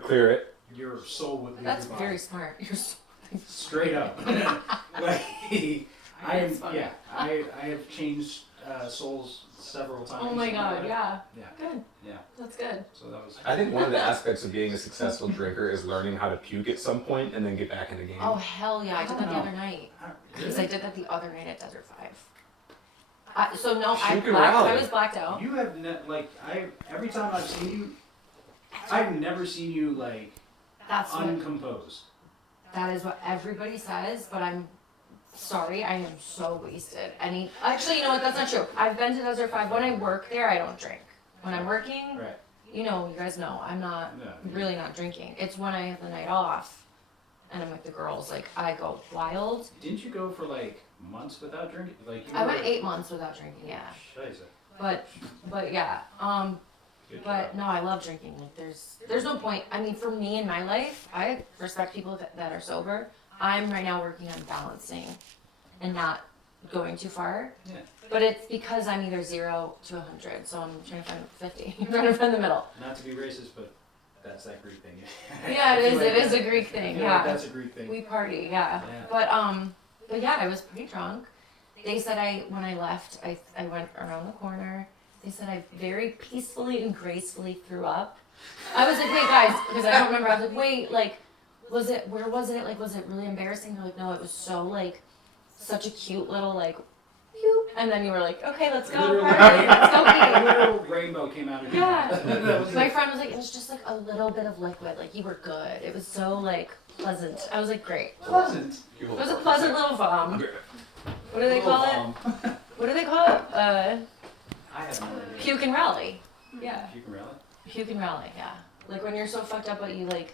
Clear it. your soul would leave That's your body. very smart. You're so Straight up. Like, I That's funny. I have changed souls several times. Oh my god, yeah. Yeah. Good. Yeah. That's good. So that was. I think one of the aspects of being a successful drinker is learning how to puke at some point and then get back in the game. Oh, hell yeah. I did that the know. other night. Because Really? I did that the other night at Desert 5. So no, I Puke and rally. I was blacked out. You have every time I've seen you, I've never seen you like That's what, uncomposed. that is what everybody says, but I'm sorry, I am so wasted. Actually, you know what, that's not true. I've been to Desert 5. When I work there, I don't drink. When I'm working, Right. you guys know, I'm not Yeah. really not drinking. It's when I have the night off and I'm with the girls, like I go wild. Didn't you go for like months without drinking? Like you I were- went 8 months without drinking, yeah. Scheiße. But yeah, Good but job. no, I love drinking. Like there's no point. I mean, for me in my life, I respect people that are sober. I'm right now working on balancing and not going too far. Yeah. But it's because I'm either 0 to 100, so I'm trying to find 50. I'm trying to find the middle. Not to be racist, but that's that Greek thing. Yeah, it is. Like It is that- a Greek I thing. feel like Yeah, that's a Greek thing. we party. Yeah, Yeah. but yeah, I was pretty drunk. They said when I left, I went around the corner. They said I very peacefully and gracefully threw up. I was like, wait, guys, because I don't remember. I was like, wait, like, where was it? Like, was it really embarrassing? They're like, no, it was so, like, such a cute little, like, pew. And then you were like, okay, let's go Literally. party. Let's go A eat. little rainbow came out of your Yeah. mouth. That was My it. friend was like, it was just, like, a little bit of liquid. Like, you were good. It was so, like, pleasant. I was like, great. Pleasant. It was a pleasant little vom. What do they Little call it? bomb. What do they call it? I have no idea. Puke and rally. Yeah. You can rally? Puke and rally, yeah. Like when you're so fucked up, but you like,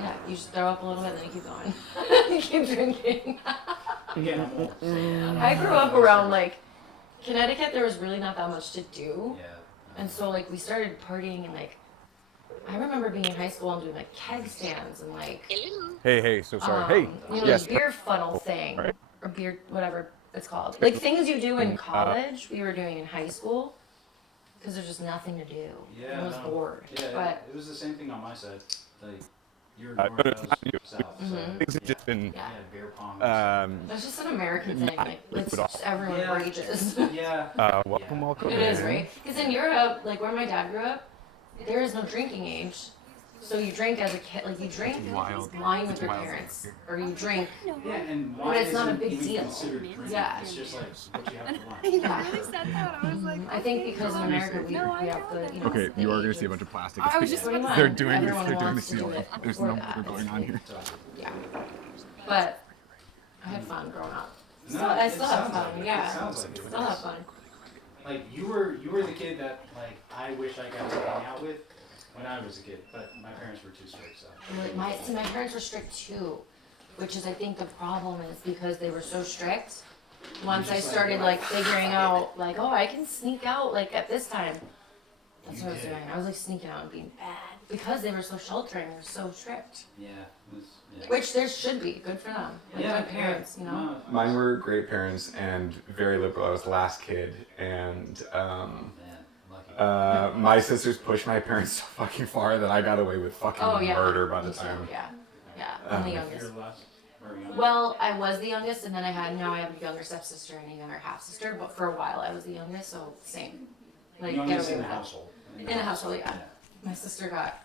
yeah, you just throw up a little bit and then you keep going. You keep drinking. Again, I'm old. I grew up around like Connecticut. There was really not that much to do, Yeah. and so like we started partying and like I remember being in high school and doing like keg stands and like Hey, so sorry. you know, Yes. the beer funnel thing Right. or beer whatever it's called. Like things you do in college, we were doing in high school because there's just nothing to do. Yeah, I was no. bored, Yeah, but it was the same thing on my side. Like, you're No, north, I it's was not you. south. So, Mhm. Things have just been, yeah. yeah, beer pong. That's just an American thing. Like, it's Liquid just everyone Yeah. rages. yeah. welcome. It is, right? Because in Europe, like where my dad grew up, there is no drinking age. So you drink as a kid, like you drink Wild. wine with your Wild. parents, or you drink. Yeah, and But wine it's not a isn't big even deal. considered drinking. Yeah. It's just like what you have for lunch. Yeah. really said that. I was like, I think because in America we have the, you know. Okay, the you are age going to see a of- bunch of plastic. I was just Pretty much. They're doing Everyone the wants to do seal. it There's before no that. more going on here. So, Yeah. But I had fun growing up. no, I it still have sounds like fun. it. Yeah. It sounds like it. Still have fun. Like you were the kid that like I wish I got to hang out with when I was a kid, but my parents were too strict. So My parents were strict too, which is I think the problem is because they were so strict. Once I started like figuring out like, oh, I can sneak out like at this time. That's what I was doing. I was like sneaking out and being bad because they were so sheltering. They were so strict. yeah, Which there should be good for them. Like good parents, you know. No, Mine were great parents and very liberal. I was the last kid, and man, lucky. my sisters pushed my parents so fucking far that I got away with fucking murder by the Me too, time. Yeah, I'm the You're youngest. the last. Or younger? Well, I was the youngest, and then I have a younger stepsister and a younger half sister. But for a while, I was the youngest, so same. Like youngest get in away the with it. household. In the household, yeah. My sister got.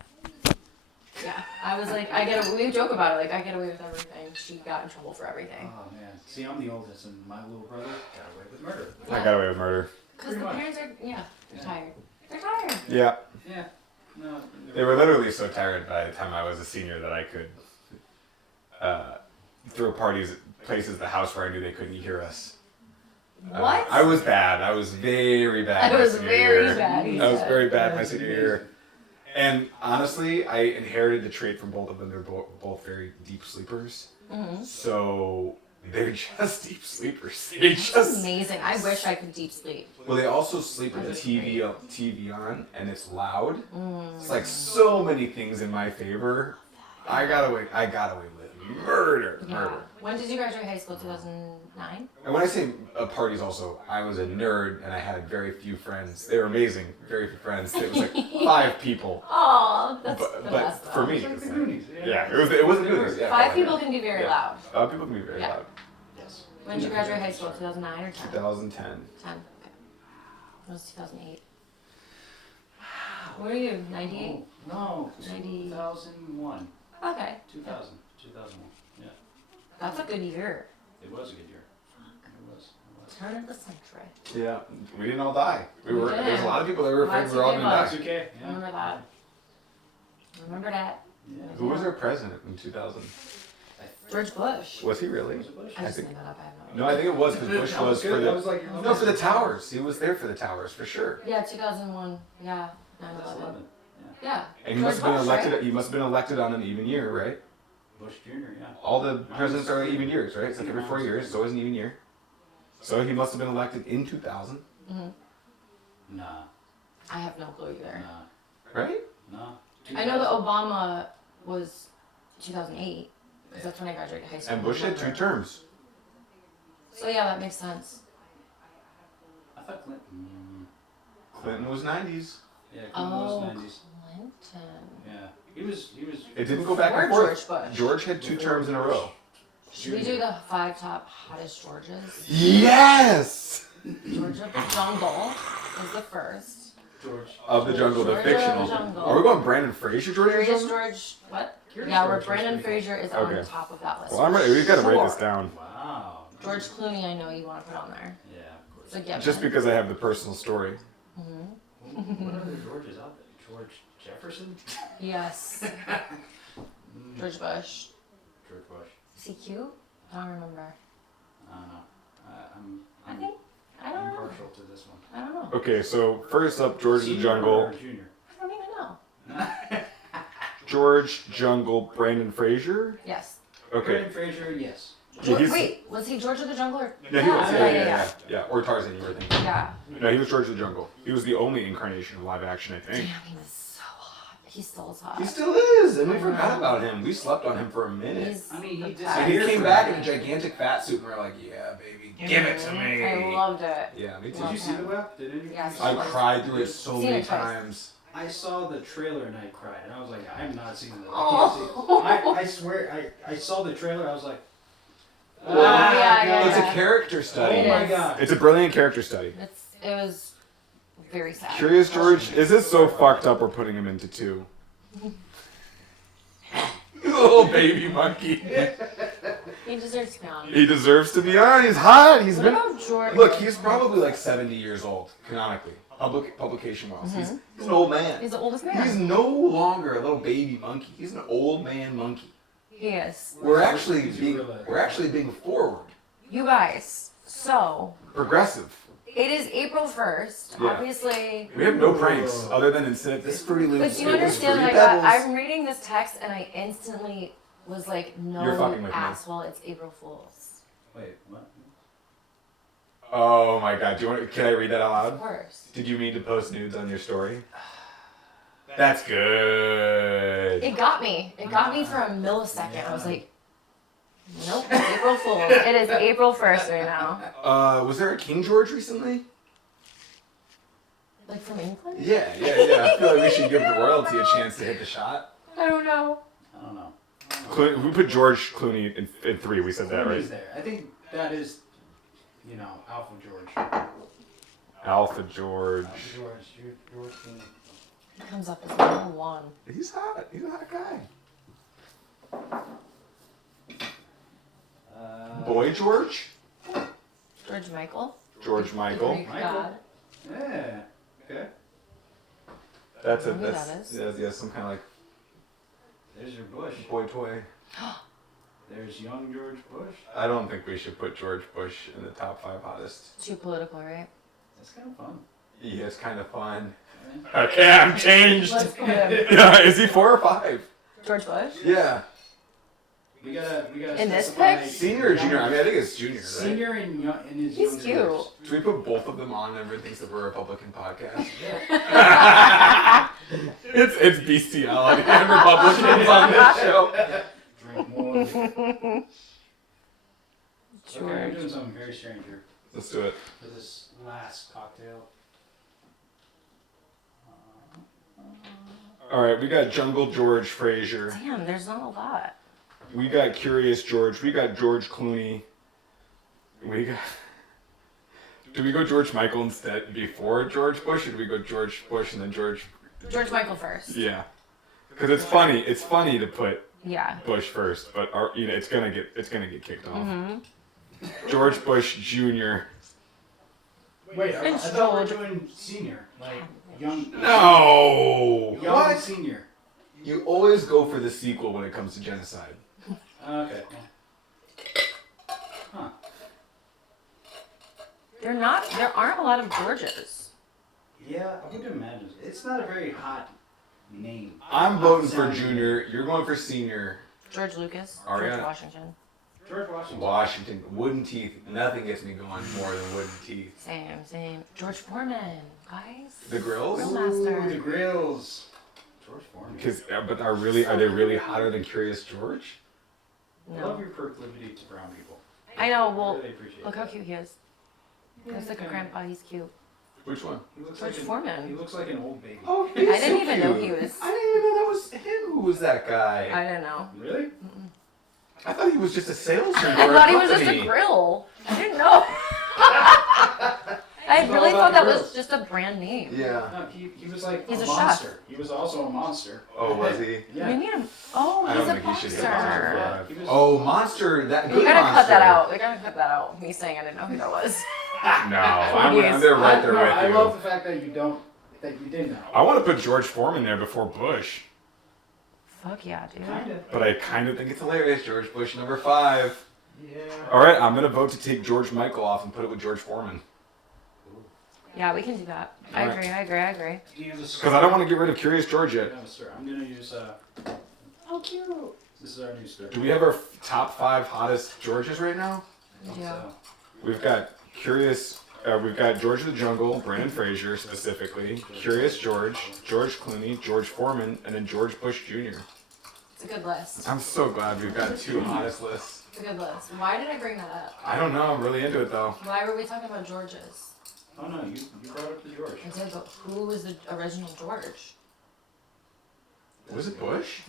Yeah, I was like, we joke about it, like, I get away with everything. She got in trouble for everything. Oh man, see, I'm the oldest, and my little brother got away with murder. I got away with murder. Because the parents are, they're tired. They're tired. Yeah. Yeah. No. They were literally so tired by the time I was a senior that I could throw parties at places, the house where I knew they couldn't hear us. What? I was bad. I was very bad. I my was senior very year. bad, he I was said. very bad my senior year. And honestly, I inherited the trait from both of them. They're both very deep sleepers. Mm-hmm. So they're just deep sleepers. They It's just amazing. I wish I could deep sleep. well, they also sleep with the TV on, and it's loud. It's like so many things in my favor. I got away with murder. Yeah. When did you graduate high school? 2009? And when I say parties, also, I was a nerd and I had very few friends. They were amazing, very few friends. It was like 5 people. Oh, that's But the best. for me, It's like it's the like, Goonies. yeah, it wasn't good. Yeah, 5 people can be very Yeah. loud. People can be very Yeah. loud. Yes. When did you graduate high school? 2009 or 10? 2010. 10. Okay. It was 2008. What are you? 98? No, 90. 2001. Okay. 2001. Yeah. That's a good year. It was a good year. It was. Turn of the century. Yeah, we didn't all die. We didn't. There's a lot of people that were afraid we were all Y2K going to That's die. okay. Yeah. Remember that. Remember that. Yeah. Who was our president in 2000? George Bush. Was he really? Was it Bush? I just think- made that up. I have no No, I think it was because Bush That was for good. That the was like no for the towers. He was there for the towers for sure. Yeah, 2001. Yeah, 9/11. That's 11. Yeah. And he must have been Bush, elected. right? He must have been elected on an even year, right? Bush Jr. Yeah. All the presidents are even years, right? It's like every 4 years. It's always an even year. So he must have been elected in 2000, Nah. I have no clue either. Nah. right? Nah. I know that Obama was 2008, because that's when I graduated high school. And Bush had 2 terms. So yeah, that makes sense. I thought Clinton. Clinton was 90s. Yeah, Clinton was Oh, 90s. Clinton. Yeah. He was. It didn't go back Or and forth. George Bush. George had 2 terms in a row. Should we do the 5 top hottest Georges? Yes! George of the Jungle is the first. George. Of the Jungle, the George of the fictional. Jungle. Are we going Brandon Fraser, George? of the Curious Jungle? George, what? Curious Yeah, George where was Brandon pretty Fraser is on Okay. top of that list. Well, I'm ready. We've got to break this Sure. down. Wow. George Clooney, I know you want to put on there. Yeah, of course. It's like, yeah, Just because I have the personal story. What other Georges out there? George Jefferson? Yes. George Bush. George Bush. Is he cute? I don't remember. I don't know. I think, I don't know. impartial to this one. I don't know. Okay, so first up, George the Senior Jungle. or junior? I don't even know. George Jungle, Brandon Fraser. Yes. Okay. Brandon Fraser, yes. Yeah, he's- Wait, was he George of the Jungle or? Yeah, he was. Yeah. Yeah. Or Tarzan, you were thinking. Yeah. No, he was George the Jungle. He was the only incarnation of live action, I Damn, think. he was so hot. He still is hot. He still is, and we forgot about him. We slept on him for a minute. He's I mean, he the did- best. And he came back in a gigantic fat suit, and we are like, yeah, baby, give it to me. I loved it. Yeah, me too. Did you see the web? Did any? Yes. I cried through it so Seen many it twice. times. I saw the trailer and I cried, and I was like, I'm not seeing this. Oh. I can't see it. I swear, I saw the trailer. I was like, Oh, yeah. It's a character Oh study. my is. god. It's a brilliant character study. It was very sad. Curious George, is it so fucked up we're putting him into 2? Little baby monkey. He deserves to be on. He deserves to be on. He's hot. He's What been. about George? Look, he's probably like 70 years old, canonically, publication wise. He's an old man. He's the oldest man. He's no longer a little baby monkey. He's an old man monkey. He is. We're actually being forward, You guys. So progressive. It is April 1st. Yeah. Obviously. We have no pranks other than instead of this Fruity Loops. But do you it was understand? Fruity Like, Pebbles. I'm reading this text and I instantly was like, You're no, fucking with me. asshole, it's April Fool's. Wait, what? Oh my god, can I read that out Of loud? course. Did you mean to post nudes on your story? That's good. It got me. It got me for a millisecond. I was like, nope, it's April Fool's. It is April 1st right now. Was there a King George recently? Like from England? Yeah. I feel like we should give the royalty a chance to hit the shot. I don't know. I don't know. We put George Clooney in 3. We said that, right? Clooney's there. I think that is, Alpha George. Alpha George. Alpha George. George Clooney. It comes up as number 1. He's hot. He's a hot guy. Boy George? George Michael? George Michael. Greek Michael. god. Yeah. Okay. That's I know who that is. some kind of like There's your Bush. boy toy. There's young George Bush. I don't think we should put George Bush in the top 5 hottest. Too political, right? That's kind of fun. Yeah, it's kind of fun. Yeah. Okay, I'm changed. Let's put him. Yeah, is he 4 or 5? George Bush? Yeah. We gotta In this specify pic? Senior or junior? I mean, I think it's junior, right? Senior in his He's younger cute. years. Should we put both of them on and everyone thinks that we're a Republican podcast? It's bestiality and Republicans on this show. Drink more. Okay, we're George. doing something very strange here Let's do it. for this last cocktail. All right, we got Jungle George Frazier. Damn, there's not a lot. We got Curious George. We got George Clooney. We got. Do we go George Michael instead before George Bush, or do we go George Bush and then George? George Michael first. Yeah, because it's funny. It's funny to put Yeah. Bush first, but it's gonna get kicked off. Mm-hmm. George Bush Jr. Wait, I It's thought we were George. doing senior, like young. No. Young What? senior. You always go for the sequel when it comes to genocide. Okay. Huh. There aren't a lot of Georges. Yeah, I would imagine. It's not a very hot name. I'm voting for Sound- Junior. You're going for Senior. George Lucas. Ariana. George Washington. George Washington. Washington. Wooden teeth. Nothing gets me going more than wooden teeth. Same. George Foreman, guys. The grills? Grill Ooh, master. the grills. George Foreman. But are they really hotter than Curious George? I love No. your proclivity to brown people. I know, well, really appreciate look that. how cute he is. He looks like a grandpa, he's cute. Which one? He looks George like Foreman. He looks like an old baby. Oh, I didn't even know he was. I didn't even know that was him. Who was that guy? I didn't know. Really? I thought he was just a salesman. I thought he was just a grill. I didn't know. I It's all really about thought that grills. was just a brand name. Yeah. No, he was like He's a a chef. monster. He was also a monster. Oh, was he? Yeah. We need him. Oh, I he's don't a think he should boxer. get Monster Yeah, Five. he was- Oh, Monster. That We good gotta Monster. cut that out. We gotta cut that out. Me saying I didn't know who that was. No, I'm there right there with I you. love the fact that you did know. I want to put George Foreman there before Bush, Fuck yeah, dude. Kinda. but I kind of think it's hilarious. George Bush number 5. Yeah. All right, I'm gonna vote to take George Michael off and put it with George Foreman Yeah, we can do that. I Alright. agree. Do you have a stir? because I don't want to get rid of Curious George I yet. have a stir. I'm gonna use Oh, cute. This is our new stir. Do we have our top 5 hottest Georges right now? Yeah. So, We've got Curious. We've got George of the Jungle, Brandon Fraser specifically, Curious George, George Clooney, George Foreman, and then George Bush Jr. It's a good list. I'm so glad we've got 2 hottest lists. It's a good list. Why did I bring that up? I don't know. I'm really into it though. Why were we talking about Georges? oh no, you brought up the George. I did, but who was the original George? Was it Bush?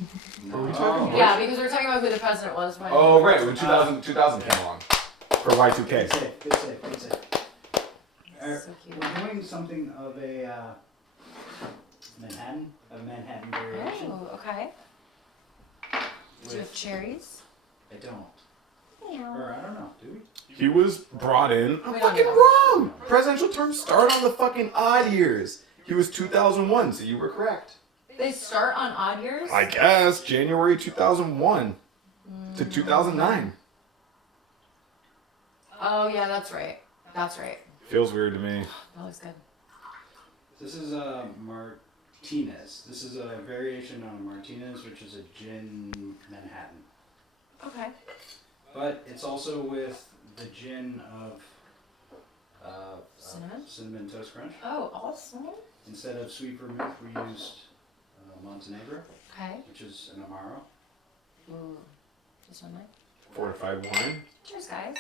No. Were we talking Bush? Yeah, because we were talking about who the president was. When Oh right, when 2000 came along for Good Y2K. save, good save, good save. So cute. We're doing something of a Manhattan variation. Oh, okay. Do you have With, cherries? I don't. Meow. Or I don't know. Do we? He was brought in. I'm We don't fucking know. wrong. Presidential terms start on the fucking odd years. He was 2001, so you were correct. They start on odd years? I guess January 2001 to 2009. Oh, yeah, that's right. That's right. Feels weird to me. That looks good. This is a Martinez. This is a variation on a Martinez, which is a gin Manhattan. Okay. But it's also with the gin of Cinnamon? Cinnamon Toast Crunch. Oh, awesome. Instead of sweet vermouth, we used Montenegro, Okay. which is an Amaro. Ooh. This one, Mike. Fortified wine. Cheers, guys.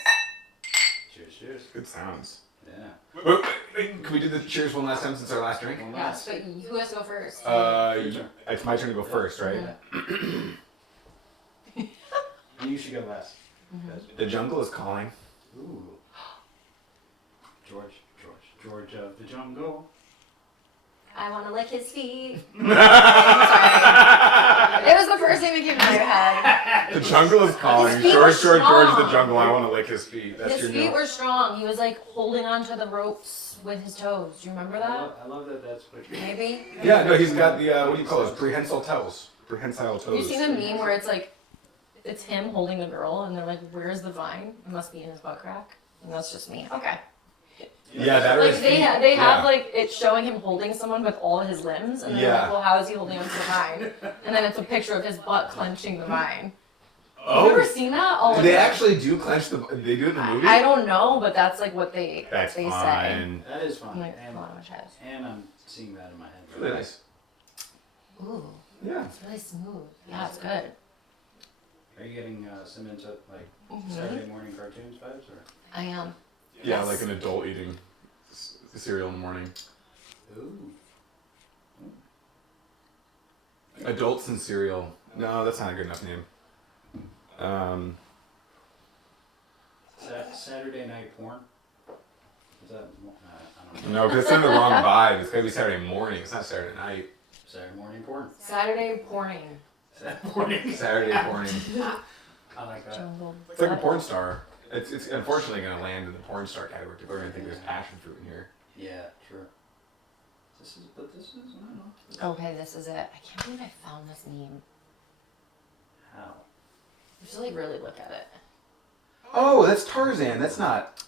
Cheers, cheers. Good sounds. Yeah. Wait, can we do the cheers one last time since our last drink? One Yes, last. but who has to go first? It's my turn to go first, right? Yeah. You should go last. The jungle is calling. Ooh. George of the jungle. I want to lick his feet. I'm sorry. It was the first thing that came into your head. The jungle is calling. His feet George were of the strong. jungle. I want to lick his feet. That's His your feet note. were strong. He was like holding onto the ropes with his toes. Do you remember that? I love that that's what you Maybe? Yeah, no, he's got the what do you call those? Prehensile toes. Prehensile toes. You seen the meme where it's like, it's him holding the girl and they're like, where's the vine? It must be in his butt crack. And that's just me. Okay. Yeah, that Like is. they have like it showing him holding someone with all his limbs, and then Yeah. like, well, how is he holding onto the vine? And then it's a picture of his butt clenching the vine. Have you Oh, ever seen that? Oh, they actually do clench the. They do it in the movie. I don't know, but that's like what they That's say. fine. That is I'm fun. like, And, come on, my chest. and I'm seeing that in my head. Really nice. Ooh, Yeah. it's really smooth. Yeah, it's good. Are you getting cinnamon to like Mhm. Saturday morning cartoons vibes or? I am. Yeah, Yes. like an adult eating cereal in the morning. Ooh. Adults and cereal. No, that's not a good enough name. Saturday night porn. Is that? I don't know. No, because it's in the wrong vibe. It's gotta be Saturday morning. It's not Saturday night. Saturday morning porn. Saturday porning. Saturday morning. Saturday morning. I like that. Jungle. It's like a porn star. It's unfortunately gonna land in the porn star category. People are gonna think there's passion fruit in here. Yeah, sure. This is, I don't know. Okay, this is it. I can't believe I found this meme. How? I have to like really look at it. Oh, that's Tarzan. That's not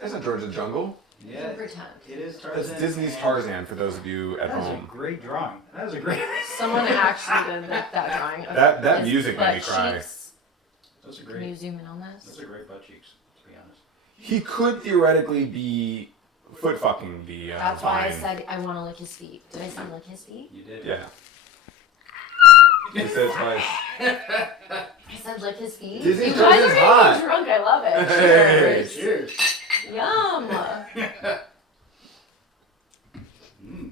George of the Jungle. You Yeah, can pretend. it is Tarzan. That's Disney's and- Tarzan for those of you at That is a home. great drawing. That is a great. Someone actually did that drawing. Of That his music made me butt cry. cheeks. Those are Can you great. zoom in on Those this? are great butt cheeks, to be honest. He could theoretically be foot fucking the That's why I vine. said I want to lick his feet. Did I say lick his feet? You did. Yeah. He said twice. I said lick his feet. Disney You Tarzan's guys are getting hot. me drunk. I love it. Hey. Cheers. Cheers. Yum. Mm.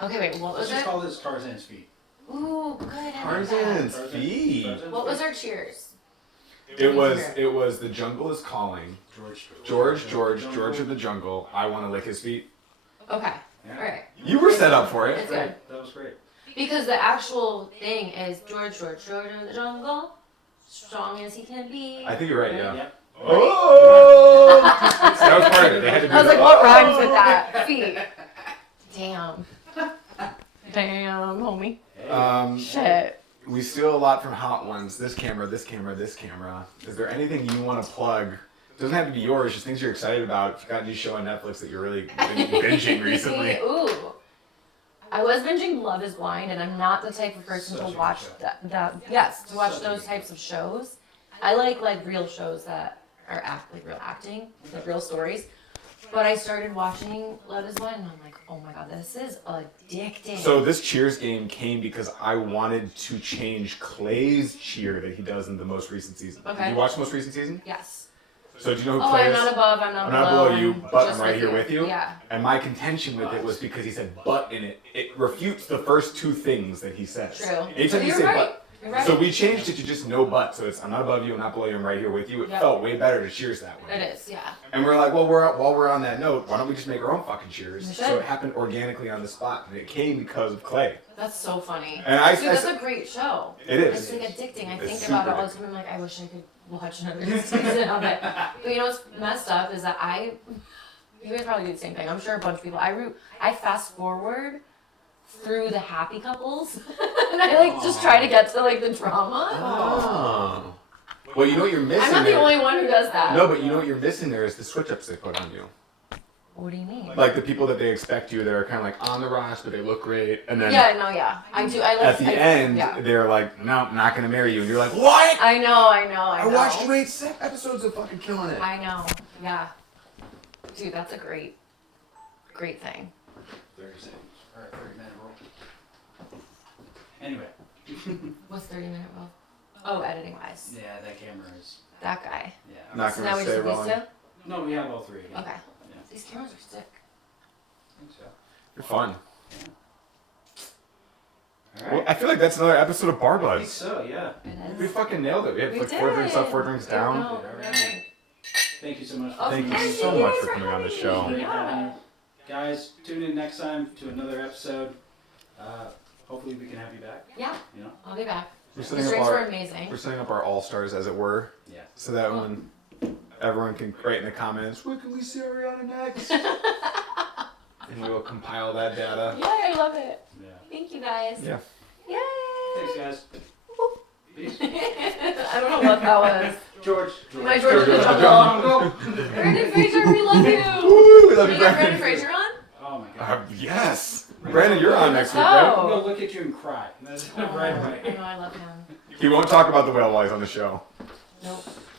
Okay, wait. What Let's was just it? call this Tarzan's feet. Ooh, good. I like Tarzan's that. feet. Tarzan's What was feet. our cheers? It was the jungle is calling. George of the jungle. I want to lick his feet. Okay. Yeah. All right. You were set up for It's it. good. That was great. Because the actual thing is George of the jungle, strong as he can be. I think you're right. Yeah. Yep. Oh! That was part of it. They had to do I was that. like, what rhymes with that? Feet. Damn. Damn, homie. Shit. We steal a lot from Hot Ones. This camera, this camera, this camera. Is there anything you want to plug? It doesn't have to be yours, just things you're excited about. If you got a new show on Netflix that you're really binging recently. Ooh. I was binging Love is Blind, and I'm not the type of person Such a to good watch show. to watch Such a those good types of shows. I like real shows that are real acting, like real stories. But I started watching Love is Blind, and I'm like, oh my god, this is addicting. So this Cheers game came because I wanted to change Clay's cheer that he does in the most recent season. Okay. Did you watch the most recent season? Yes. So do you know who Oh, Clay I'm is? not above, I'm not I'm below. not below you, but just I'm right here with you. Yeah. And my contention with it was because he said "but" in it. It refutes the first two things that he says. True. Anytime you You're say right. "but," You're right. so we changed it to just no "but." So it's I'm not above you, I'm not below you, I'm right here with you. It Yep. felt way better to cheers that way. It is, yeah. And we're like, well, while we're on that note, why don't we just make our own fucking cheers? We So should. it happened organically on the spot, and it came because of Clay. That's so funny. And I Dude, that's a great show. It is. It's like addicting. I It's think about it super all the time. I'm like, I wish I could watch another season of it. But you know what's messed up is that you guys probably do the same thing. I'm sure a bunch of people. I fast forward through the happy couples, and I just try to get to the drama. Oh. Well, you know what you're missing I'm not the there. only one who does that. No, but you know what you're missing there is the switch ups they put on you. What do you mean? Like the people that they expect you, they're kind of like on the rise, but they look great, and then Yeah, no, yeah. I do. I like. at the end, yeah. they're like, no, I'm not gonna marry you, and you're like, what? I know. I know. watched you 8 episodes of fucking killing it. I know. Yeah. Dude, that's a great thing. 30 seconds. All right, 30-minute rule. Anyway. What's 30-minute rule? Oh, editing wise. Yeah, that camera is. That guy. Yeah. I'm not So gonna now we stay just these rolling. two? No, we have all three again. Okay. Yeah. These cameras are sick. I think so. You're fun. All right. Well, I feel like that's another episode of Bar I think Buds. so, yeah. It We is. fucking nailed it. We had We like did. 4 drinks up, 4 drinks down. No, Thank you so much. Of Thank you course, so thank much you for coming on the show. having me. Great having Yeah. you. Guys, tune in next time to another episode. Hopefully we can have you back. Yeah, You know? I'll be back. We're These setting up drinks were our amazing. all stars, as it were, Yeah. so that when everyone can write in the comments, where can we see Ariana next? And we will compile that data. Yeah, I love it. Yeah. Thank you guys. Yeah. Yay! Thanks, guys. Peace. I don't know what that was. George. My George George, Jungle. Brandon Fraser, we love you. Woo, we love Can you, we get Brandon Brandon. Fraser on? Oh my god. Yes. Brandon, you're on next week, Oh. right? I'm gonna look at you and cry. That's right I away. know, I love him. He won't talk about the whale while he's on the show. Nope.